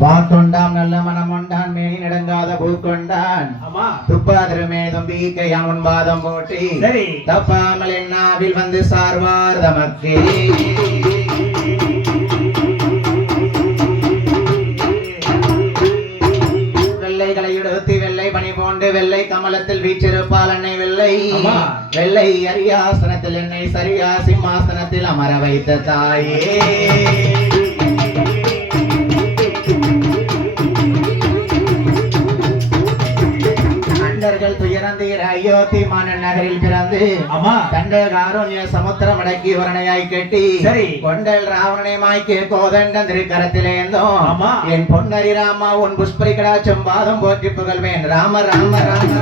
வாக்கொண்டாம் நல்ல மனமொண்டான் மேனி நடங்காத பூக்கொண்டான் துப்பாதிருமே தம்பி கையான் உன்பாதம் போட்டி தப்பாமல் என்னாவில் வந்து சார்வார் தமக்கே வெள்ளைகளை எடுத்து வெள்ளை பனி போன்று வெள்ளை கமலத்தில் வீற்றிருப்பால் அன்னை வெள்ளை வெள்ளை அரியாசனத்தில் என்னை சரியா சிம்மாசனத்தில் அமர வைத்த தாயே அயோத்தி மாநன் நகரில் பிறந்து தண்ட காரோன்ய சமுத்திரம் அடக்கி வரணயாய் கட்டி கொண்டல் ராவணனை மாய்க்கு கோதண்டன் திருக்கரத்திலேந்தோம் என் பொன்னரி ராமா உன் புஷ்பரி கடாச்சம் பாதம் போற்றி புகழ்வேன் ராம ராம ராம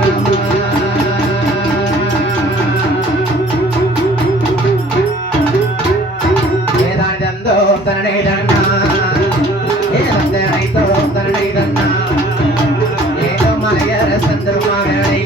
ஏதானி தந்தோ தனனை தன்னா ஏதனை தோ தனனை தன்னா ஏதோ மலையர சந்திரமாகலை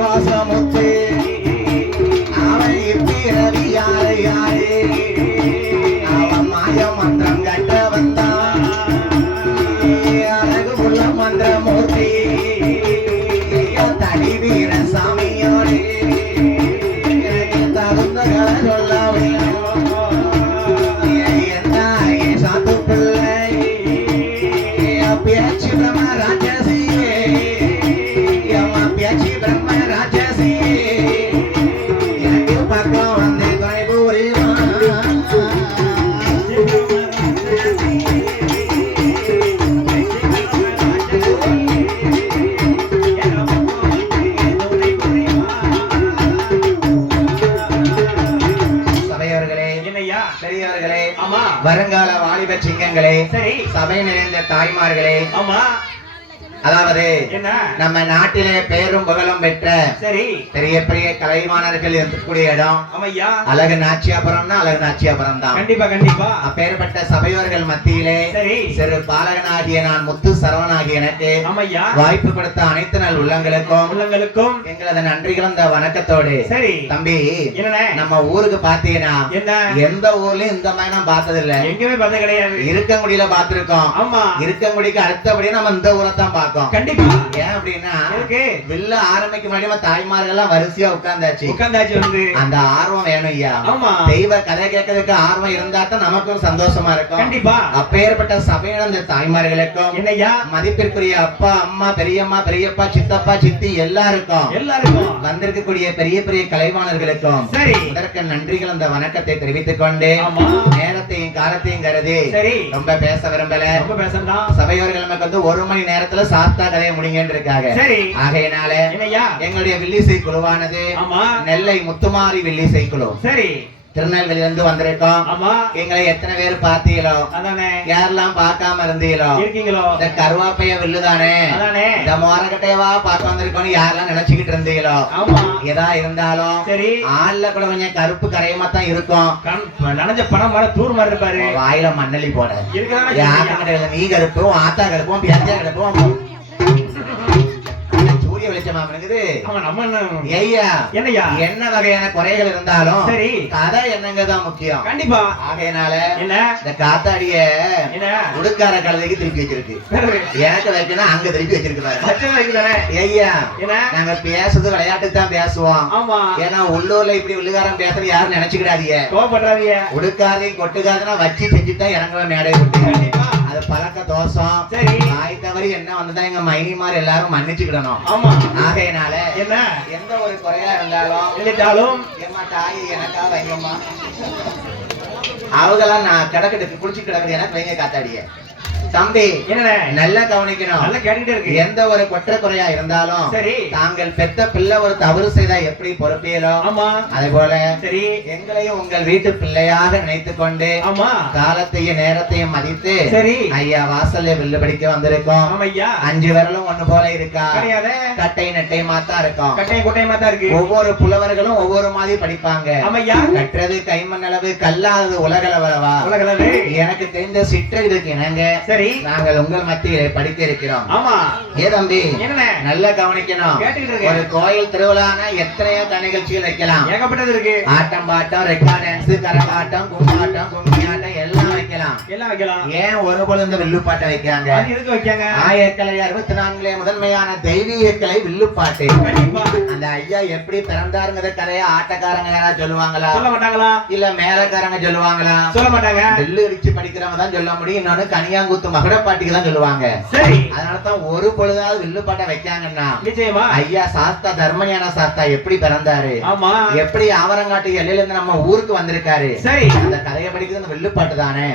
வாசமுத்து அவன் இப்பிறவி யாரு யாரு அவன் மாய மந்திரம் கட்ட வந்தான் அழகு உள்ள மந்திரமூர்த்தி தனி வீர சாமியோடு தகுந்த கதை சொல்லவில்லை என்ன சாத்து பிள்ளை பேச்சு பிரம்ம ராஜசியே பேச்சு பிரம்ம ராஜசியே எனக்கு பக்கம் வந்து துணை புரிவான் பெரியவர்களே, வருங்கால வாலிப சிங்கங்களே, சபை நிறைந்த தாய்மார்களே, அதாவது நம்ம நாட்டிலே பேரும் புகழும் பெற்ற பெரிய பெரிய கலைவாணர்கள் இருக்கக்கூடிய இடம் அழகு நாச்சியாபுரம்னா அழகு நாச்சியாபுரம் தான். கண்டிப்பா கண்டிப்பா. அப்பேற்பட்ட சபையோர்கள் மத்தியிலே சிறு பாலகனாகிய நான் முத்து சரவணாகிய எனக்கு வாய்ப்பு கொடுத்த அனைத்து நாள் உள்ளங்களுக்கும் எங்களது நன்றிகள் இந்த வணக்கத்தோடு. சரி தம்பி, நம்ம ஊருக்கு பாத்தீங்கன்னா எந்த ஊர்லயும் இந்த மாதிரி நான் பார்த்தது இல்ல, எங்கேயுமே பார்த்தது கிடையாது. இருக்கங்குடியில பார்த்திருக்கோம். இருக்கங்குடிக்கு அடுத்தபடியே நம்ம இந்த ஊரை தான் பார்க்கோம். கண்டிப்பா. ஏன் அப்படின்னா வில்ல ஆரம்பிக்க முன்னாடி தாய்மார்கள் எல்லாம் வரிசையா உட்கார்ந்தாச்சு வந்து அந்த ஆர்வம் வேணும் ஐயா. தெய்வ கதை கேட்கறதுக்கு ஆர்வம் இருந்தா தான் நமக்கும் சந்தோஷமா இருக்கும். கண்டிப்பா. அப்பேற்பட்ட சபையில இந்த தாய்மார்களுக்கும் என்னையா மதிப்பிற்குரிய அப்பா அம்மா பெரியம்மா பெரியப்பா சித்தப்பா சித்தி எல்லாருக்கும் வந்திருக்கக்கூடிய பெரிய பெரிய கலைவாணர்களுக்கும் இதற்கு நன்றிகள் அந்த வணக்கத்தை தெரிவித்துக் கொண்டு நேரத்தையும் காலத்தையும் கருதி ரொம்ப பேச விரும்பல. சபையோர்கள் நமக்கு வந்து 1 மணி நேரத்துல சாத்தா கதையை முடிங்கன்னு இருக்காங்க. ஆகையினால எங்களுடைய வில்லிசை குழுவானது நெல்லை முத்துமாரி வில்லிசை குழு திருநெல்வேலியில இருந்து வந்திருக்கோம். எங்களை எத்தனை பேர் பார்த்தீங்களோ, யாரெல்லாம் பார்க்காம இருந்தீங்களோ, இந்த கருவாப்பைய வில்லுதானே இந்த மோரக்கட்டையவா பார்க்க வந்திருக்கோம் யாரெல்லாம் நினைச்சுக்கிட்டு இருந்தீங்களோ, எதா இருந்தாலும் ஆள்ல கூட கொஞ்சம் கருப்பு கரையமா தான் இருக்கும். நினைச்ச பணம் வர தூர் மாதிரி இருப்பாரு, வாயில மண்ணலி போட நீ கருப்பும் ஆத்தா கருப்பும் பியாச்சா கருப்பும் என்ன வகையான குறைகள் இருந்தாலும் சரி கதை என்னங்கதான் முக்கியம். கண்டிப்பா. ஆகையினால இந்த காத்தாடிய உடுக்கார கழுதைக்கு திருப்பி வச்சிருக்கு, எனக்கு வைக்கணும் அங்க திருப்பி வச்சிருக்காரு. ஐயா நாங்க பேசுறது விளையாட்டுக்கு தான் பேசுவோம். ஏன்னா உள்ளூர்ல இப்படி உள்ளுகாரம் பேசுறது யாரும் நினைச்சுக்கிடாதீங்க, உடுக்காரையும் கொட்டுக்காதுன்னா வச்சு செஞ்சுதான் இறங்குவேன் மேடை விட்டு. அது பழக்க தோஷம். சரி தாய் தவறி என்ன வந்ததா எங்க மைனிமார் எல்லாரும் மன்னிச்சுக்கிடணும். ஆகையினால என்ன எந்த ஒரு குறையா இருந்தாலும் ஏமா தாய் எனக்கா வைங்கம்மா, அவங்கெல்லாம் நான் கிடக்கட்டுக்கு குளிச்சு கிடக்குது எனக்கு வைங்க காத்தாடிய. தம்பி என்ன நல்லா கவனிக்கணும், நல்லா கேட்டுட்டே இருக்கு. எந்த ஒரு குற்ற குறையா இருந்தாலும் சரி தாங்கள் பெத்த பிள்ளை ஒரு தவறு செய்தா எப்படி பொறுப்பீங்களோ அதே போல சரி எங்களையும் உங்கள் வீட்டு பிள்ளையாக நினைத்துக் கொண்டு காலத்தையும் நேரத்தையும் மதித்து சரி ஐயா வாசல்ல வில்லு படிக்க வந்திருக்கோம். 5 விரலும் ஒண்ணு போல இருக்கா, கட்டை நட்டை மாத்தா இருக்கும், கட்டை குட்டை மாத்தா இருக்கு. ஒவ்வொரு புலவர்களும் ஒவ்வொரு மாதிரி படிப்பாங்க. கட்டுறது கைமண் அளவு கல்லாதது உலகளவா உலகளவு. எனக்கு தெரிந்த சிற்ற இதுக்கு என்னங்க சரி நாங்கள் உங்கள் மத்தியிலே படிக்க இருக்கிறோம். ஆமா ஏ தம்பி நல்லா கவனிக்கணும். ஒரு கோயில் திருவிழானா எத்தனையோ நிகழ்ச்சிகள் வைக்கலாம், ஏகப்பட்டது இருக்கு. ஆட்டம் பாட்டம் ரெக்கார்ட் டான்ஸ் கரகாட்டம் கும்மாட்டம் கும்மியாட்டம் எல்லாம் வைக்கலாம். ஏன் ஒரு போல இந்த வில்லுப்பாட்டை வைக்காங்க? ஆயக்கலை 64 முதன்மையான தெய்வீக கலை வில்லுப்பாட்டு. அந்த ஐயா எப்படி பிறந்தாருங்கிற கதையை ஆட்டக்காரங்க யாரா சொல்லுவாங்களா? சொல்ல மாட்டாங்களா? இல்ல மேலக்காரங்க சொல்லுவாங்களா? சொல்ல மாட்டாங்க. வில்லு அடிச்சு படிக்கிறவங்க தான் சொல்ல முடியும். இன்னொன்னு கனியாங்குத்து மகடப்பாட்டிக்கு தான் சொல்லுவாங்க. சரி அதனாலதான் ஒரு பொழுதாவது வில்லுப்பாட்டை வைக்காங்கன்னா நிச்சயமா ஐயா சாஸ்தா தர்மஞான சாஸ்தா எப்படி பிறந்தாரு, எப்படி ஆவரங்காட்டு எல்லையில இருந்து நம்ம ஊருக்கு வந்திருக்காரு. சரி அந்த கதையை படிக்கிறது அந்த வில்லுப்பாட்டு தானே.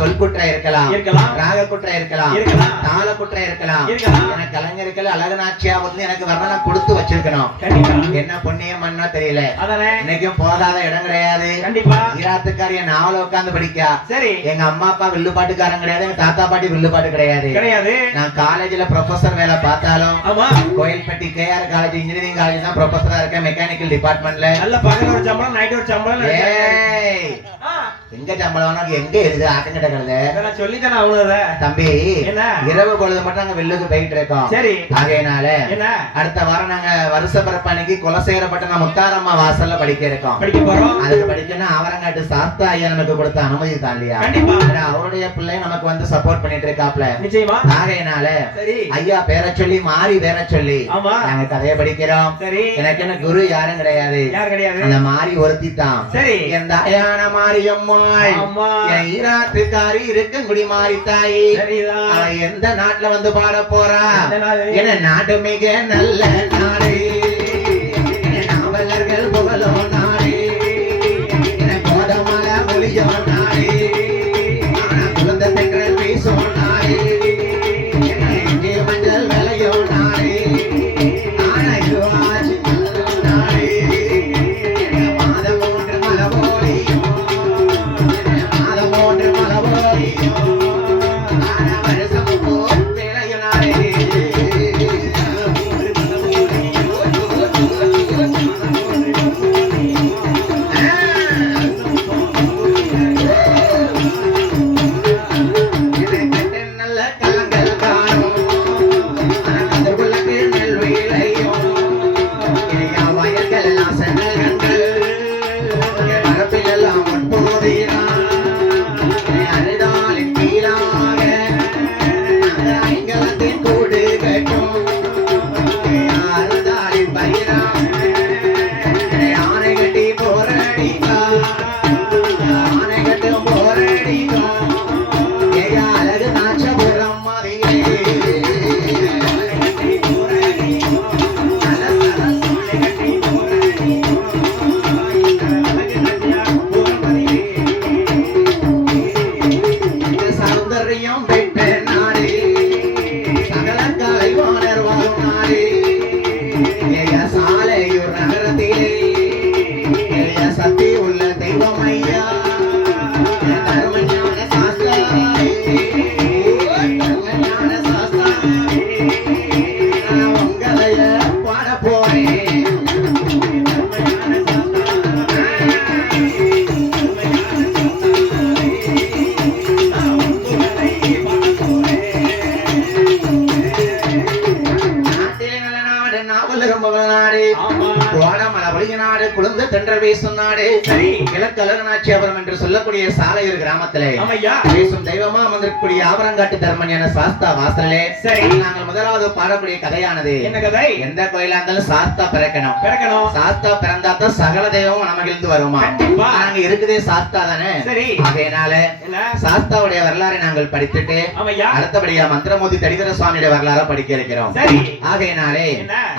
சொல் குற்ற இருக்கலாம், ராக குற்ற இருக்கலாம், தாள குற்ற இருக்கலாம். எனக்கு கலைஞர்கள் அழகநாச்சியா வந்து எனக்கு வர்ணனை கொடுத்து வச்சிருக்கணும். என்ன புண்ணியம் பண்ணா தெரியல, இன்னைக்கும் போதாத இடம் கிடையாது. ஈராத்துக்காரிய நாவல உட்கார்ந்து படிக்கா. சரி எங்க அம்மா அப்பா வில்லு பாட்டுக்காரங்க கிடையாது, எங்க தாத்தா பாட்டி வில்லு பாட்டு கிடையாது. நான் காலேஜ்ல ப்ரொஃபசர் வேலை பார்த்தாலும் Kovilpatti KR college engineering college தான் ப்ரொஃபசரா இருக்கேன், மெக்கானிக்கல் டிபார்ட்மெண்ட்ல. நல்ல பகல் ஒரு சம்பளம் நைட் ஒரு சம்பளம். எங்க சம்பளம் எங்க இருக்கு ஆட்டம் கிடக்கிறது சொல்லித்தானே அவ்வளவு தம்பி. என்ன இரவு பொழுது மட்டும் நாங்க வெள்ளுக்கு போயிட்டு இருக்கோம். சரி. ஆகையினால என்ன அடுத்த வாரம் நாங்க வருஷ பிறப்பன்னைக்கு குலசேகரப்பட்ட முத்தாரம்மா வாசல்ல படிக்க இருக்கோம். படிக்க போறோம். அதுக்கு படிக்கணும் ஆவரங்காட்டு சாஸ்தா ஐயா நமக்கு கொடுத்த அனுமதி தான் இல்லையா? கண்டிப்பா. அவருடைய பிள்ளை நமக்கு வந்து சப்போர்ட் பண்ணிட்டு இருக்காப்ல. நிச்சயமா. ஆகையினால சரி ஐயா பேரை சொல்லி மாறி பேரை சொல்லி ஆமா நாங்க கதையை படிக்கிறோம். சரி. எனக்கு என்ன குரு யாரும் கிடையாது. யார் கிடையாது. அந்த மாறி ஒருத்தி தான். சரி. என் தாயான மாரியம்மாள் என் ஈராத்துக்காரி இருக்குங்குடி மாறி தாயி. அவ எந்த நாட்டுல வந்து பாட போறா? என்ன நாடு மிக நல்ல நாடு, நாவலர்கள் புகழோ நாடு, கோதமல மொழியோ நாடு, குழந்த பெண்கள் பேசோ நாடு, மஞ்சள் விலையோ நாடு, மாதம் ஒன்று மலபோலியோ மாதம் ஒன்று மலபோலியோ வருஷம் விளையோ நாடு. குழந்தை தென்றல் பேசும் நாடு. சரி. கிழக்கு அழகநாச்சியாபுரம் என்று சொல்லக்கூடிய சாலையூர் கிராமத்திலே பேசும் தெய்வமா அமர்ந்திருக்கக்கூடிய ஆவரங்காட்டு தர்மஞான சாஸ்தா வாசலே. சரி. நாங்கள் முதலாவது பாடக்கூடிய கதையானது என்ன கதை? எந்த கோயிலா இருந்தாலும் சாஸ்தா பிறக்கணும். சாஸ்தா பிறந்தா தான் சகல தெய்வமும் நமக்கு வருமா? நாங்க இருக்குதே சாஸ்தா தானே. சரி. அதனால சாஸ்தாவுடைய வரலாறை நாங்கள் படித்துட்டு அடுத்தபடியா மந்திரமூர்த்தி தடிவர சுவாமியுடைய வரலாறு படிக்க இருக்கிறோம். சரி. ஆகையினாலே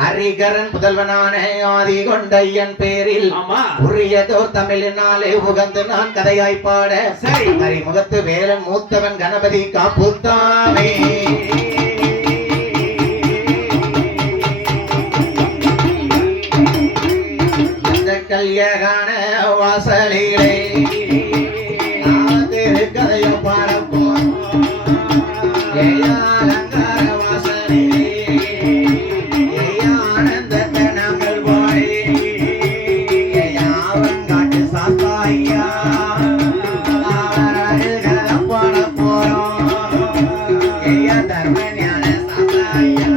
ஹரிகரன் புதல்வனான ஆதி கொண்டையன் பேரில் உரியதோ தமிழினாலே உகந்து நான் கதையாய் பாட. சரி. ஹரிமுகத்து வேலன் மூத்தவன் கணபதி காப்புத்தாமே. கல்யாண வாசலிலே கதையை பாடப்போம். அலங்கார வாசலிலே ஆனந்தத்தை நாங்கள் போய் ஆவரங்காட்டு சாஸ்தா ஐயா பாட போறோம். தர்மஞான சாஸ்தா ஐயா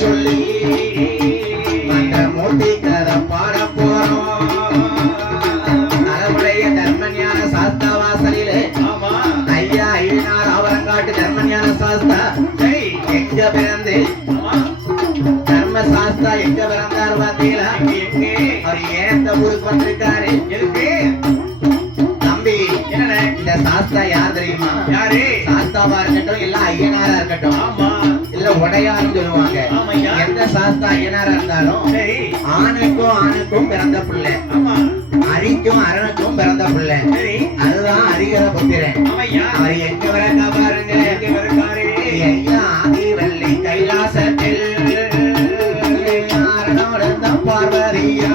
சொல்லி மந்திரமூர்த்தி கதை எங்க பிறந்து தர்மசாஸ்திரா எங்க பிறந்தாரு பாத்தீங்களா? அவர் ஏன் இந்த ஊருக்கு வந்திருக்காரு? தம்பி இந்த சாஸ்திரா யார் தெரியுமா? யாரு? சாஸ்தாவா இருக்கட்டும் இல்ல ஐயனாரா இருக்கட்டும், இல்ல உடையான்னு சொல்லுவாங்க. எந்த சாஸ்தா ஐயனாரா இருந்தாலும் ஆணுக்கும் ஆணுக்கும் பிறந்த பிள்ளை, அரிக்கும் அரணுக்கும் பிறந்த பிள்ளை. அதுதான் ஹரிஹர புத்திரன். அவர் எங்க வரக்கா பாருங்க. ஆதி வள்ளி கைலாசத்தில் பார்வதியா,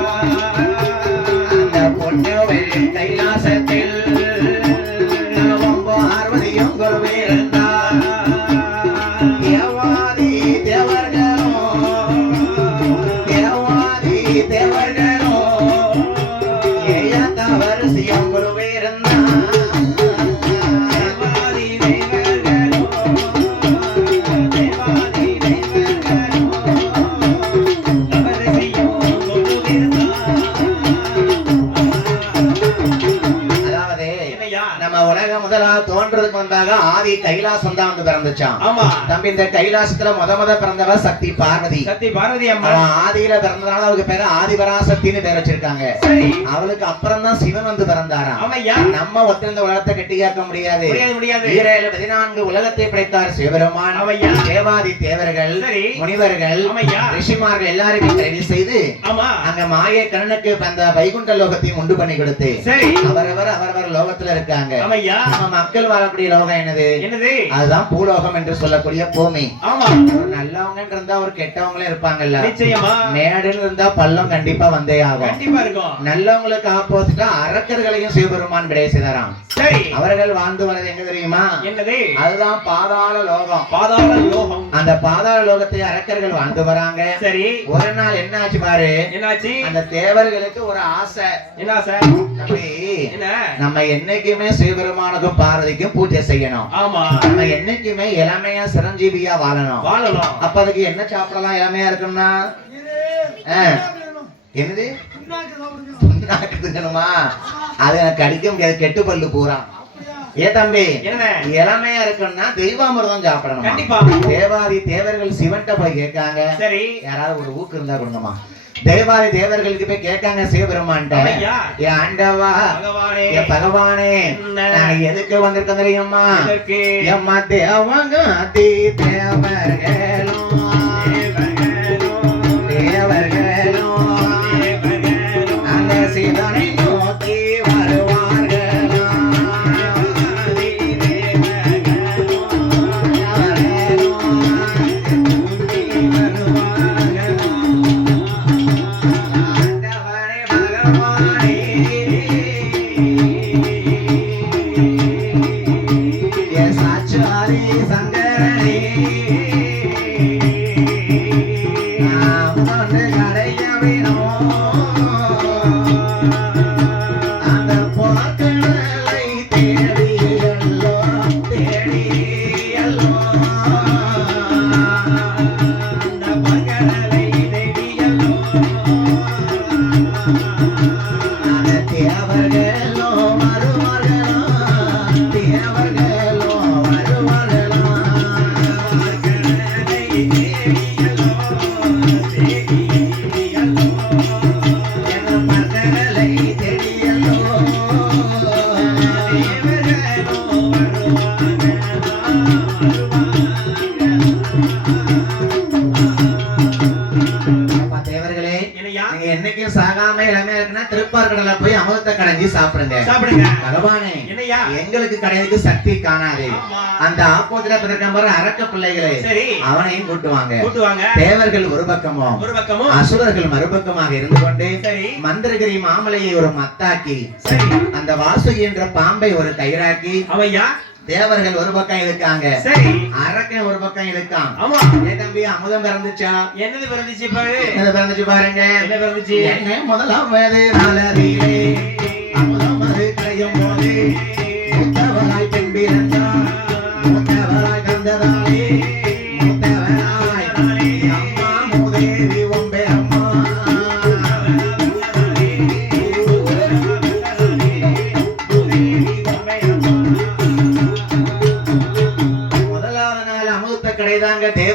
அந்த பொண்ணு வெள்ளி கைலாசத்தில் பார்வதியும் குருவே இருந்தார். தேவாதி தேவர்களும் தேவாதி தேவர்களும் ஏயத்தவரிசியம் குருவே இருந்தார். தோன்றதுக்கு வந்தாக ஆதி கைலாசம் தான் வந்து பிறந்துச்சான். தம்பி இந்த கைலாசத்துல முத பிறந்தவ சக்தி பார்வதி. ஆதியில பிறந்ததால அவருக்கு பேரு ஆதிபராசக்தின்னு பேர் வச்சிருக்காங்க. அவளுக்கு அப்புறம் தான் சிவன் வந்து பிறந்தாராம். நம்ம ஒத்திருந்த உலகத்தை கட்டியாக்க முடியாது. 14 உலகத்தை படைத்தார் சிவபெருமான். தேவாதி தேவர்கள், முனிவர்கள், ரிஷிமார்கள் எல்லாருமே கைது செய்து அங்க மாயை கண்ணனுக்கு அந்த வைகுண்ட லோகத்தையும் உண்டு பண்ணி கொடுத்து அவரவர் லோகத்துல இருக்காங்க. மக்கள் வாழக்கூடிய லோகம் என்னது? அதுதான் பூலோகம் என்று சொல்லக்கூடிய பூமி. நல்லவங்க இருந்தா ஒரு கெட்டவங்களே இருப்பாங்கல்ல. மேடுன்னு இருந்தா பள்ளம் கண்டிப்பா வந்தே ஆகும். நல்லவங்களுக்கு ஆப்போசிட்டா அரக்கர்களையும் சிவபெருமான் விடைய செய்தாராம். அவர்கள் வாழ்ந்து வரது எங்க தெரியுமா? அதுதான் பாதாள லோகம். அந்த பாதாள லோகத்தை அரக்கர்கள் வாழ்ந்து வராங்க. ஒரு நாள் என்ன ஆச்சு பாரு. அந்த தேவர்களுக்கு ஒரு ஆசை. நம்ம என்னைக்குமே சிவபெருமானுக்கும் பார்வதிக்கும் பூஜை செய்யணும். நம்ம என்னைக்குமே இளமையா சிரஞ்சீவியா வாழணும். அப்ப அதுக்கு என்ன சாப்பிடலாம்? இளமையா இருக்குன்னா என்னது? அது கடிக்க முடியாது, கெட்டு பல்லு பூரா. ஏ தம்பி, இளமையா இருக்குன்னா தெய்வாமிர்தம் சாப்பிடணும். தேவாதி தேவர்கள் சிவன்ட்ட போய் கேட்காங்க, யாராவது ஒரு ஊக்கு இருந்தா கொடுங்கம்மா. தேவாதி தேவர்களுக்கு போய் கேட்காங்க சிவபெருமான், ஆண்டவா பகவானே நான் எதுக்கு வந்திருக்கேன் தெரியுமா? எம்மா தேவங்க அதி தேவர்களும் அந்த சிவனை நோக்கி வருவார்கள். திருப்பார்கடல போய் அமிர்தத்தை கடைஞ்சி சாப்பிடுங்க. பகவானே எங்களுக்கு கிடையாது சக்தி காணாது. அந்த ஆப்போசிட்ல பிறக்க அரக்க பிள்ளைகளை அவனையும் கூட்டுவாங்க. தேவர்கள் ஒரு பக்கமும் அசுரர்கள் மறுபக்கமாக இருந்து கொண்டு மந்திரகிரி மாமலையை ஒரு மத்தாக்கி அந்த வாசுகி என்ற பாம்பை ஒரு கயிறாக்கி தேவர்கள் ஒரு பக்கம் இருக்காங்க, அரக்கன் ஒரு பக்கம் இருக்கான். தம்பி அமுதம் பிறந்துச்சா? என்னது பிறந்துச்சு பாருங்க. என்ன முதலாம் அமுதம் அது கரையும் போது மூத்தவராய் பெண் பிறந்தா, மூத்தவராய் பிறந்ததாலே மூத்தவராய் அம்மா மூதேவி ஒம்பே அம்மா.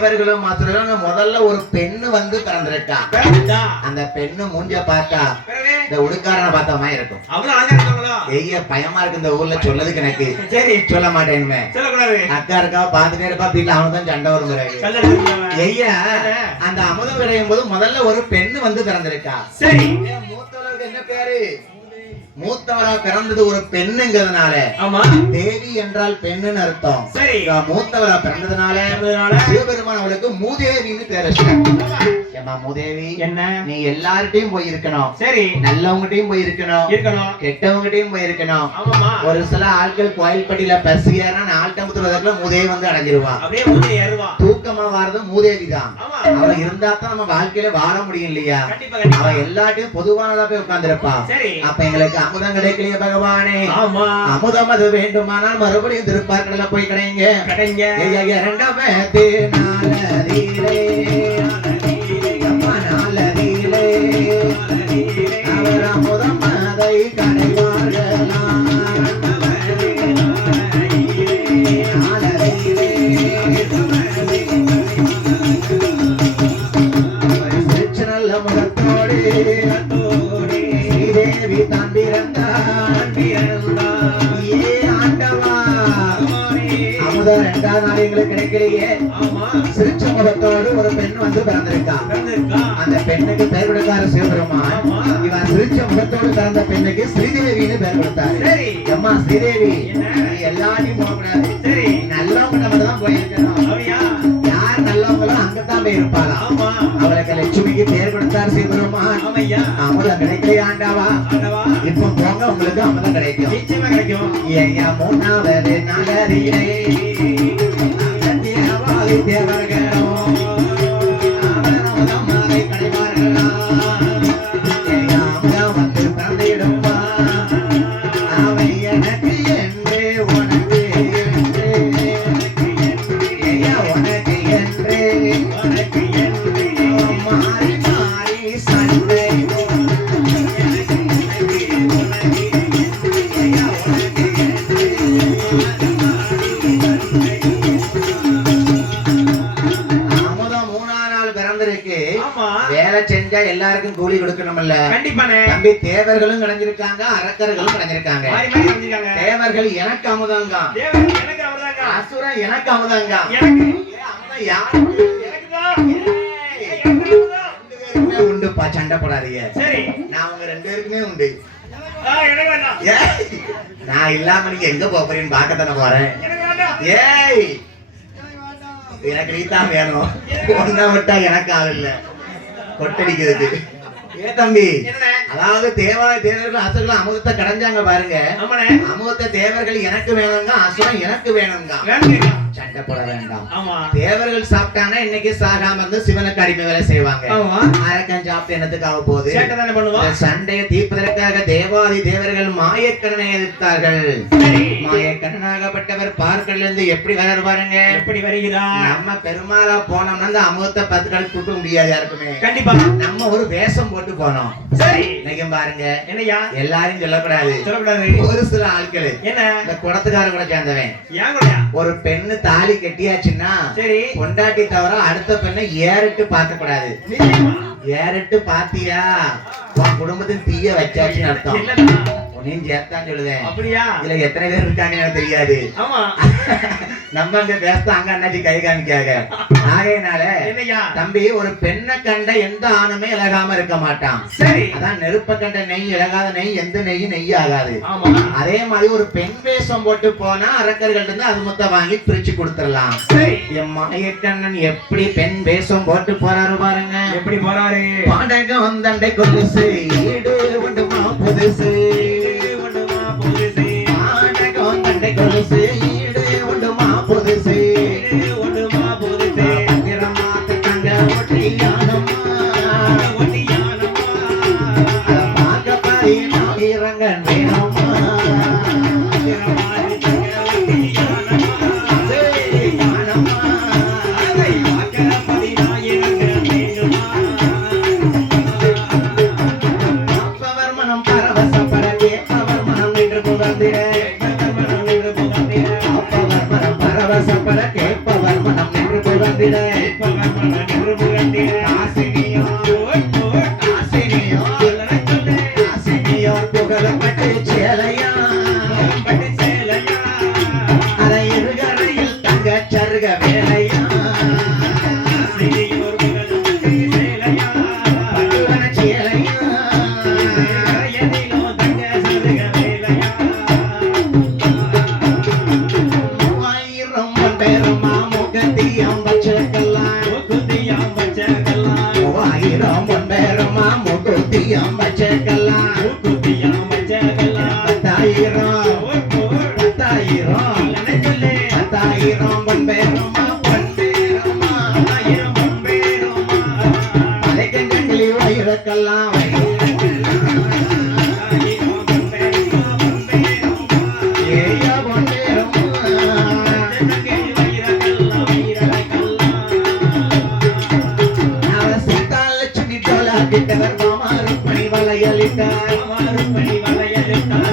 தேவர்களும் அசுரர்களும் முதல்ல ஒரு பெண்ணு வந்து பிறந்திருக்கா. அந்த பெண்ணு மூஞ்ச பார்த்தா இந்த உடுக்காரனை பார்த்த மாதிரி இருக்கும். ஐயா பயமா இருக்கு இந்த ஊர்ல சொல்லதுக்கு எனக்கு. சரி சொல்ல மாட்டேன். அக்கா இருக்கா பாத்துட்டே இருப்பா வீட்டுல அவனுதான் சண்டை வரும். ஐயா அந்த அமுதம் விளையும் போது முதல்ல ஒரு பெண்ணு வந்து பிறந்திருக்கா. சரி மூத்தவருக்கு என்ன பேரு? மூத்தவரா பிறந்தது ஒரு பெண்ணுங்கிறதுனால தேவி என்றால் பெண்ணுன்னு அர்த்தம். சரி மூத்தவரா பிறந்ததுனால சிவபெருமான் அவளுக்கு மூதேவின்னு பேர் வச்சிருக்காங்க. ஏமா மூதேவி என்ன நீ எல்லார்ட்டையும் போய் இருக்கணும். சரி நல்லவங்ககிட்டயும் போய் இருக்கணும், கெட்டவங்ககிட்டயும் போய் இருக்கணும். ஒரு சில ஆட்கள் கோயில்பட்டியில பசியாரா ஆழ்த்தமுத்துறதுக்குள்ள மூதேவி வந்து அடைஞ்சிருவா. தூக்கமா வாரது மூதேவி தான். அவ இருந்தா தான் நம்ம வாழ்க்கையில வாழ முடியும் இல்லையா? அவ எல்லாத்தையும் பொதுவானதா போய் உட்கார்ந்துருப்பா. அப்ப எங்களுக்கு அமுதம் கிடைக்கலையே பகவானே. அமுதம் அது வேண்டுமானால் மறுபடியும் திருப்பார்கடல போய் கிடைங்க. அவர் அமுதம் அதை கடைவார்களாம். நல்ல முகத்தோடு ஸ்ரீதேவி தான் பிறந்தாள். ஏ ஆண்டவா அமுதம் 2ஆவது நாள் எங்களுக்கு கிடைக்கலையே. சிரிச்ச முகத்தோடு ஒரு பெண் வந்து பிறந்திருக்கா. அந்த பெண்ணுக்கு பெயர் கொடுத்தாரு சிவபெருமான். இவன் சிரிச்ச முகத்தோடு பிறந்த பெண்ணுக்கு ஸ்ரீதேவின்னு பெயர் கொடுத்தாரு. அம்மா ஸ்ரீதேவி எல்லாரையும் போகக்கூடாது. சரி நல்லவங்க நம்ம தான் போயிருக்கணும். யார் நல்லவங்களோ அங்கதான் போய் இருப்பாளா. அவளுக்கு லட்சுமிக்கு பேர் கொடுத்தார் சிவபெருமான். அமுதம் கிடைக்கலையே ஆண்டாவா. இப்ப போங்க உங்களுக்கு அமுதம் கிடைக்கும். நிச்சயமா கிடைக்கும். ஐயா 3வது நகரிலே தேவர்களோ அமுதம் அதை கடைவார்களா. அமுதம் வந்து பிறந்திடும்பா. அவை எனக்கு என்று உனக்கு என்று ஐயா உனக்கு என்று மாறி மாறி சண்டை. வேலை செஞ்சா எல்லாருக்கும் கூலி கொடுக்கணும்ல. கண்டிப்பானே தம்பி. தேவர்களும் கிடைஞ்சிருக்காங்க, அரக்கர்களும் கிடைஞ்சிருக்காங்க. தேவர்கள் எனக்கு அமுதங்க, அசுரன் எனக்கு அமுதங்க. உண்டுப்பா சண்டை போடாதீங்க. சரி நான் உங்க 2 பேருக்குமே உண்டு. நான் இல்லாம நீங்க எங்க போறீங்கன்னு பாக்கத்தானே போறேன். ஏய் எனக்கு நீதான் வேணும். ஒன்ன விட்டா எனக்கு ஆள் கொட்டடிக்கிறது. ஏ தம்பி அதாவது தேவர்கள் அசுரர்கள் அமுதத்தை கடைஞ்சாங்க பாருங்க. அமுதத்தை தேவர்கள் எனக்கு வேணுங்க, அசுரன் எனக்கு வேணுங்க. சண்டை போட வேண்டாம். தேவர்கள் சாப்பிட்டாங்கன்னா இன்னைக்கு சாகாம இருந்து சிவனுக்கு அடிமை வேலை செய்வாங்க. அரக்கன் சாப்பிட்டு என்னத்துக்காக போகுது? சண்டையை தீர்ப்பதற்காக தேவாதி தேவர்கள் மாயக்கண்ணனை எதிர்த்தார்கள். மாயக்கண்ணனாகப்பட்டவர் பார்க்கல இருந்து எப்படி வராரு பாருங்க. எப்படி வருகிறார்? நம்ம பெருமாளா போனோம்னா அந்த அமுதத்தை 10 கால் கூட்ட முடியாது யாருக்குமே. கண்டிப்பா நம்ம ஒரு வேஷம் போட்டு போனோம். சரி இன்னைக்கு பாருங்க என்னையா எல்லாரையும் சொல்லக்கூடாது. ஒரு சில ஆட்கள் என்ன இந்த குடத்துக்கார கூட சேர்ந்தவன் ஒரு பெண்ணு தாலி கட்டியாச்சுன்னா சரி பொண்டாட்டி தவிர அடுத்த பெண்ணை ஏறிட்டு பார்க்க கூடாது. ஏறிட்டு பாத்தியா உன் குடும்பத்தின் தீய வச்சாச்சுன்னு அர்த்தம். நீங்க சேர்த்தான் சொல்லுவேன். அப்படியா? இதுல எத்தனை பேர் இருக்காங்கன்னு எனக்கு தெரியாது. ஆமா நம்ம அங்க பேச அங்க அண்ணாச்சி கை காமிக்காக. ஆகையினால தம்பி ஒரு பெண்ணை கண்ட எந்த ஆணுமே இலகாம இருக்க மாட்டான். சரி அதான் நெருப்ப கண்ட நெய் இலகாத நெய் எந்த நெய்யும் நெய் ஆகாது. அதே மாதிரி ஒரு பெண் வேஷம் போட்டு போனா அரக்கர்கள் இருந்து அது மொத்தம் வாங்கி பிரிச்சு கொடுத்துடலாம். என் மாயக்கண்ணன் எப்படி பெண் வேஷம் போட்டு போறாரு பாருங்க. எப்படி போறாரு? பாடகம் வந்தண்டை கொலுசு ஈடு ஒன்றுமா புதுசு பாடகம் தண்டை கொலுசு ஈடு ஒன்றுமா புதுசு பத்திரமாத்து தங்க ஒட்டியானம்மா பார்க்க பாரி நாவிரங்கன் வேணுமா பரவசப்பட காசினியோ காசினியோ காசினியோ புகழப்பட்டு சேலையா அதை இருகரையில் தங்க சருக வேலையா பட்டுவன சேலையா மூவாயிரம் பெருமா முகத்தியம் வச்சக்கெல்லாம் மூவாயிரம் பெருமா முகத்தியம் வச்சக்கெல்லாம் பத்தாயிரம் பொன்பேருமா பதைக்கஞ்சங்களி வயிறக்கெல்லாம் ஏயா பொன்பேருமா அவ சீதால சுடி டோலா கிட்டவர் மாமாரு பணி வளையலிட்டார்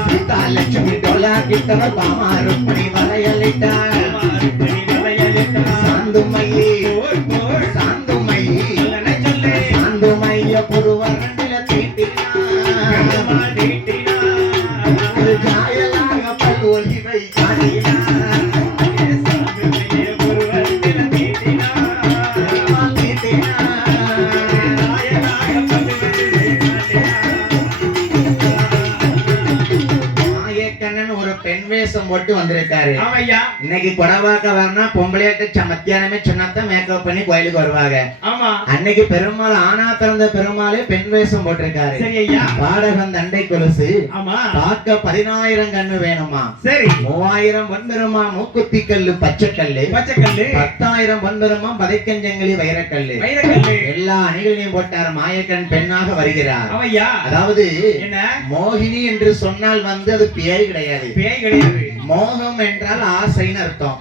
சீதால சுடி டோலா கிட்டவர் மாமாரு பணி வளையலிட்டார் சாந்துமையே சாந்துமையே சாந்துமைய புருவரண்டில தீட்டினார் ஜாயலாக பல்வொலிவை காட்டினார் ஒரு பெண் வேஷம் போட்டு வந்திருக்காரு. இன்னைக்கு கொடவாக்க வரனா பொம்பளையாட்ட மத்தியானமே சொன்னாதான் மேக்கப் பண்ணி கோயிலுக்கு வருவாங்க. அன்னைக்கு பெருமாள் ஆனா பிறந்த பெருமாளே பெண் வேஷம் போட்டிருக்காரு. பாடகன் தண்டை கொலுசு பார்க்க 10,000 கண்ணு வேணுமா, 3000 பொன்பெருமா மூக்குத்தி கல்லு பச்சைக்கல்லு 10,000 பொன்பெருமா பதைக்கஞ்சங்களி வைரக்கல்லு எல்லா அணிகளையும் போட்டார். மாயக்கண் பெண்ணாக வருகிறார். அதாவது மோகினி என்று சொன்னால் அது பேய் கிடையாது. மோகம் என்றால் ஆசைன்னு அர்த்தம்.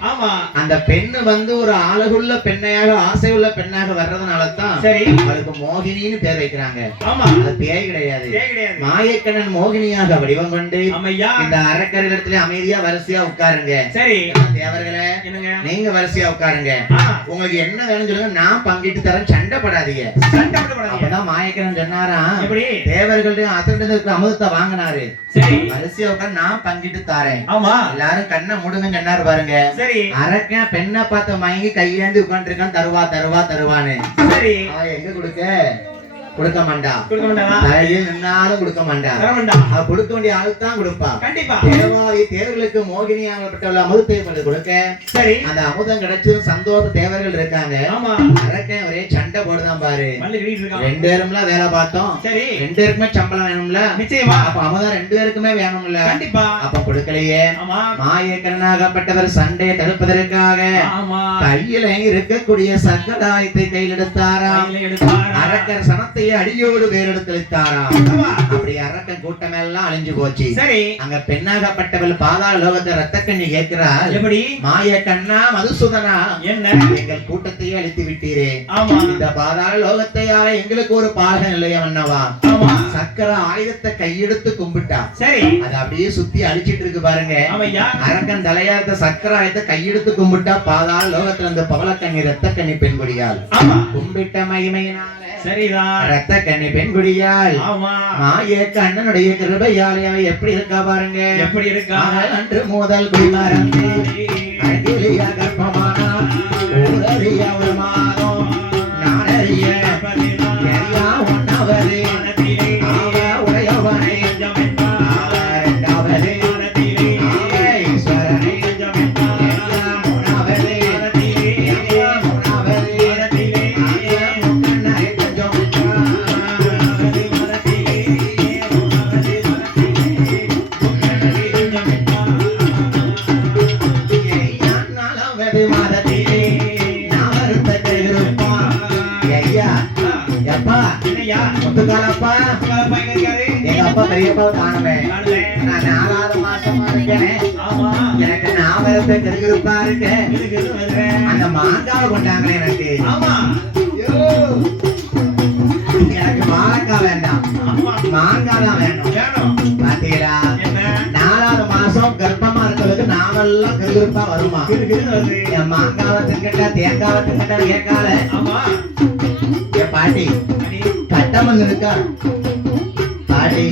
அந்த பெண்ணு ஒரு அழகுள்ள பெண்ணையாக ஆசை உள்ள பெண்ணாக வர்றதுனாலதான் அவளுக்கு மோகினின்னு பேர் வைக்கிறாங்க. அது பேய் கிடையாது. மாயக்கண்ணன் மோகினியாக வடிவம் கொண்டு இந்த அறக்கரையிடத்துல அமைதியா வரிசையா உட்காருங்க. தேவர்களே நீங்க வரிசையா உட்காருங்க. உங்களுக்கு என்ன வேணும்னு சொல்லுங்க, நான் பங்கிட்டு தரேன், சண்டை படாதீங்க. அப்பதான் மாயக்கண்ணன் சொன்னாராம், தேவர்களுடைய அசட்டு அமுதத்தை வாங்கினாரு. வரிசையா உட்காரு, நான் பங்கிட்டு தாரேன், எல்லாரும் கண்ணை மூடுங்க சொன்னாரு பாருங்க. அரக்க பெண்ணை பார்த்து மயங்கி கையாண்டு உட்கார்ந்து இருக்கான், தருவா தருவா தருவான்னு. எங்க கொடுக்க மாட்டா, தலையில் நின்னாலும் கொடுக்க மாட்டா. அவ கொடுக்க வேண்டிய ஆள் தான் கொடுப்பா. தேவாதி தேவர்களுக்கு மோகினியாகப்பட்ட அமுதத்தை கொடுக்க அந்த அமுதம் கிடைச்சதும் சந்தோஷ தேவர்கள் இருக்காங்க. அரக்கன் ஒரே சண்டை போடுதான் பாரு. 2 பேரும்லாம் வேலை பார்த்தோம், 2 பேருக்குமே சம்பளம் வேணும்ல, அப்ப அமுதம் 2 பேருக்குமே வேணும்ல. அப்ப கொடுக்கலையே. மாயக்கரனாகப்பட்டவர் சண்டையை தடுப்பதற்காக கையில இருக்கக்கூடிய சக்கராயத்தை கையில் எடுத்தாரா. அரக்கர் சனத்தை அடியோடு வேறெடுத்தளித்தாராம். அப்படி அரக்கன் கூட்டம் எல்லாம் அழிஞ்சு போச்சு. அங்க பெண்ணாகப்பட்டவள் பாதாள லோகத்தை ரத்த கண்ணி கேட்கிறாள், எப்படி மாயக்கண்ணா மதுசூதனா என்ன எங்கள் கூட்டத்தையே அழித்து விட்டீரே. இந்த பாதாள லோகத்தையால எங்களுக்கு ஒரு பாலகன் இல்லையா மன்னவா. சக்கர ஆயுதத்தை கையெடுத்து கும்பிட்டா. அது அப்படியே சுத்தி அழிச்சிட்டு இருக்கு பாருங்க. அரக்கன் தலையாத்த சக்கர ஆயுதத்தை கையெடுத்து கும்பிட்டா பாதாள லோகத்துல இந்த பவளக்கண்ணி ரத்த கண்ணி பெண்குடியால் கும்பிட்ட மகிமையினால ரத்த கண்ணி பெண்குடியால் மாயக்கண்ணனுடைய கிருபையால் எப்படி இருக்கா பாருங்க. எப்படி இருக்கா அன்று முதல் குடிமரந்து கர்ப்பமானா ஊரறிய ஒரு மாதம் நானறிய ஒன்னவரே உடையவனே இரண்டாவதே ஈஸ்வரனே பெரியப்பா காணுமே. நான் 4வது மாசமா இருக்கேன். எனக்கு நாவரத்தை கிருகிருப்பா இருக்கு. அந்த மாங்காவை கொண்டாங்களே எனக்கு. எனக்கு மாங்காய் வேண்டாம், மாங்காய் தான் வேணும். பாத்தீங்களா, 4வது மாசம் கர்ப்பமா இருக்கிறதுக்கு நாவெல்லாம் கிருகிருப்பா வருமா. என் மாங்காவை தின்கட்டா தேங்காவை தின்கட்டா கேட்கால பாட்டி கட்டம் வந்து இருக்கா பாட்டி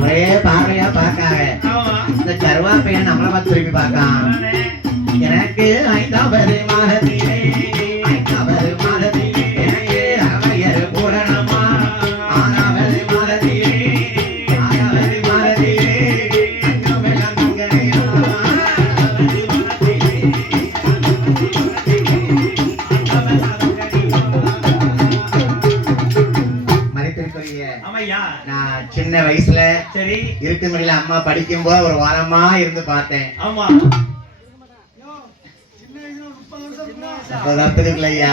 ஒரே பார்வையா பார்க்காக இந்த கருவாப்பையன் நம்மளை பார்த்து திரும்பி பார்க்கான் எனக்கு 5வது மாதத்திலே 5வது மாதத்திலே எனக்கு அவையர் பூரணமா 6வது மாதத்திலே 6வது மாதத்திலே அங்கமெல்லாம் தங்கையா நான் சின்ன வயசுல சரி இருக்கு முடியல அம்மா படிக்கும் போது ஒரு வாரமா இருந்து பார்த்தேன். ஆமா 10 வருஷத்துக்கு இல்லையா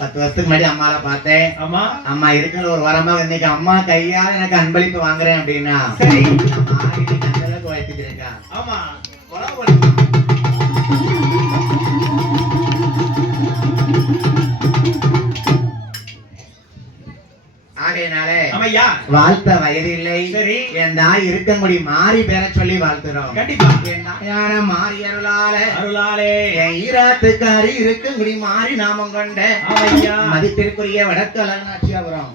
10 வருஷத்துக்கு முன்னாடி அம்மாவை பார்த்தேன். ஆமா அம்மா இருக்கிற ஒரு வாரமா இன்னைக்கு அம்மா கையால எனக்கு அன்பளிப்பு வாங்குறேன் அப்படின்னா சரி அந்த அளவுக்கு வளர்த்துக்கிறேக்கா. ஆமா ஆகையினாலே வாழ்த்த வயதில்லை என் தாய் இருக்கங்குடி மாறி பெற சொல்லி வாழ்த்துறோம். கண்டிப்பா என் மாறி அருளாலே என் ஈராத்துக்காரி இருக்கங்குடி மாறி நாமம் கொண்ட மதிப்பிற்குரிய வடக்கு அலங்காட்சியாபுரம்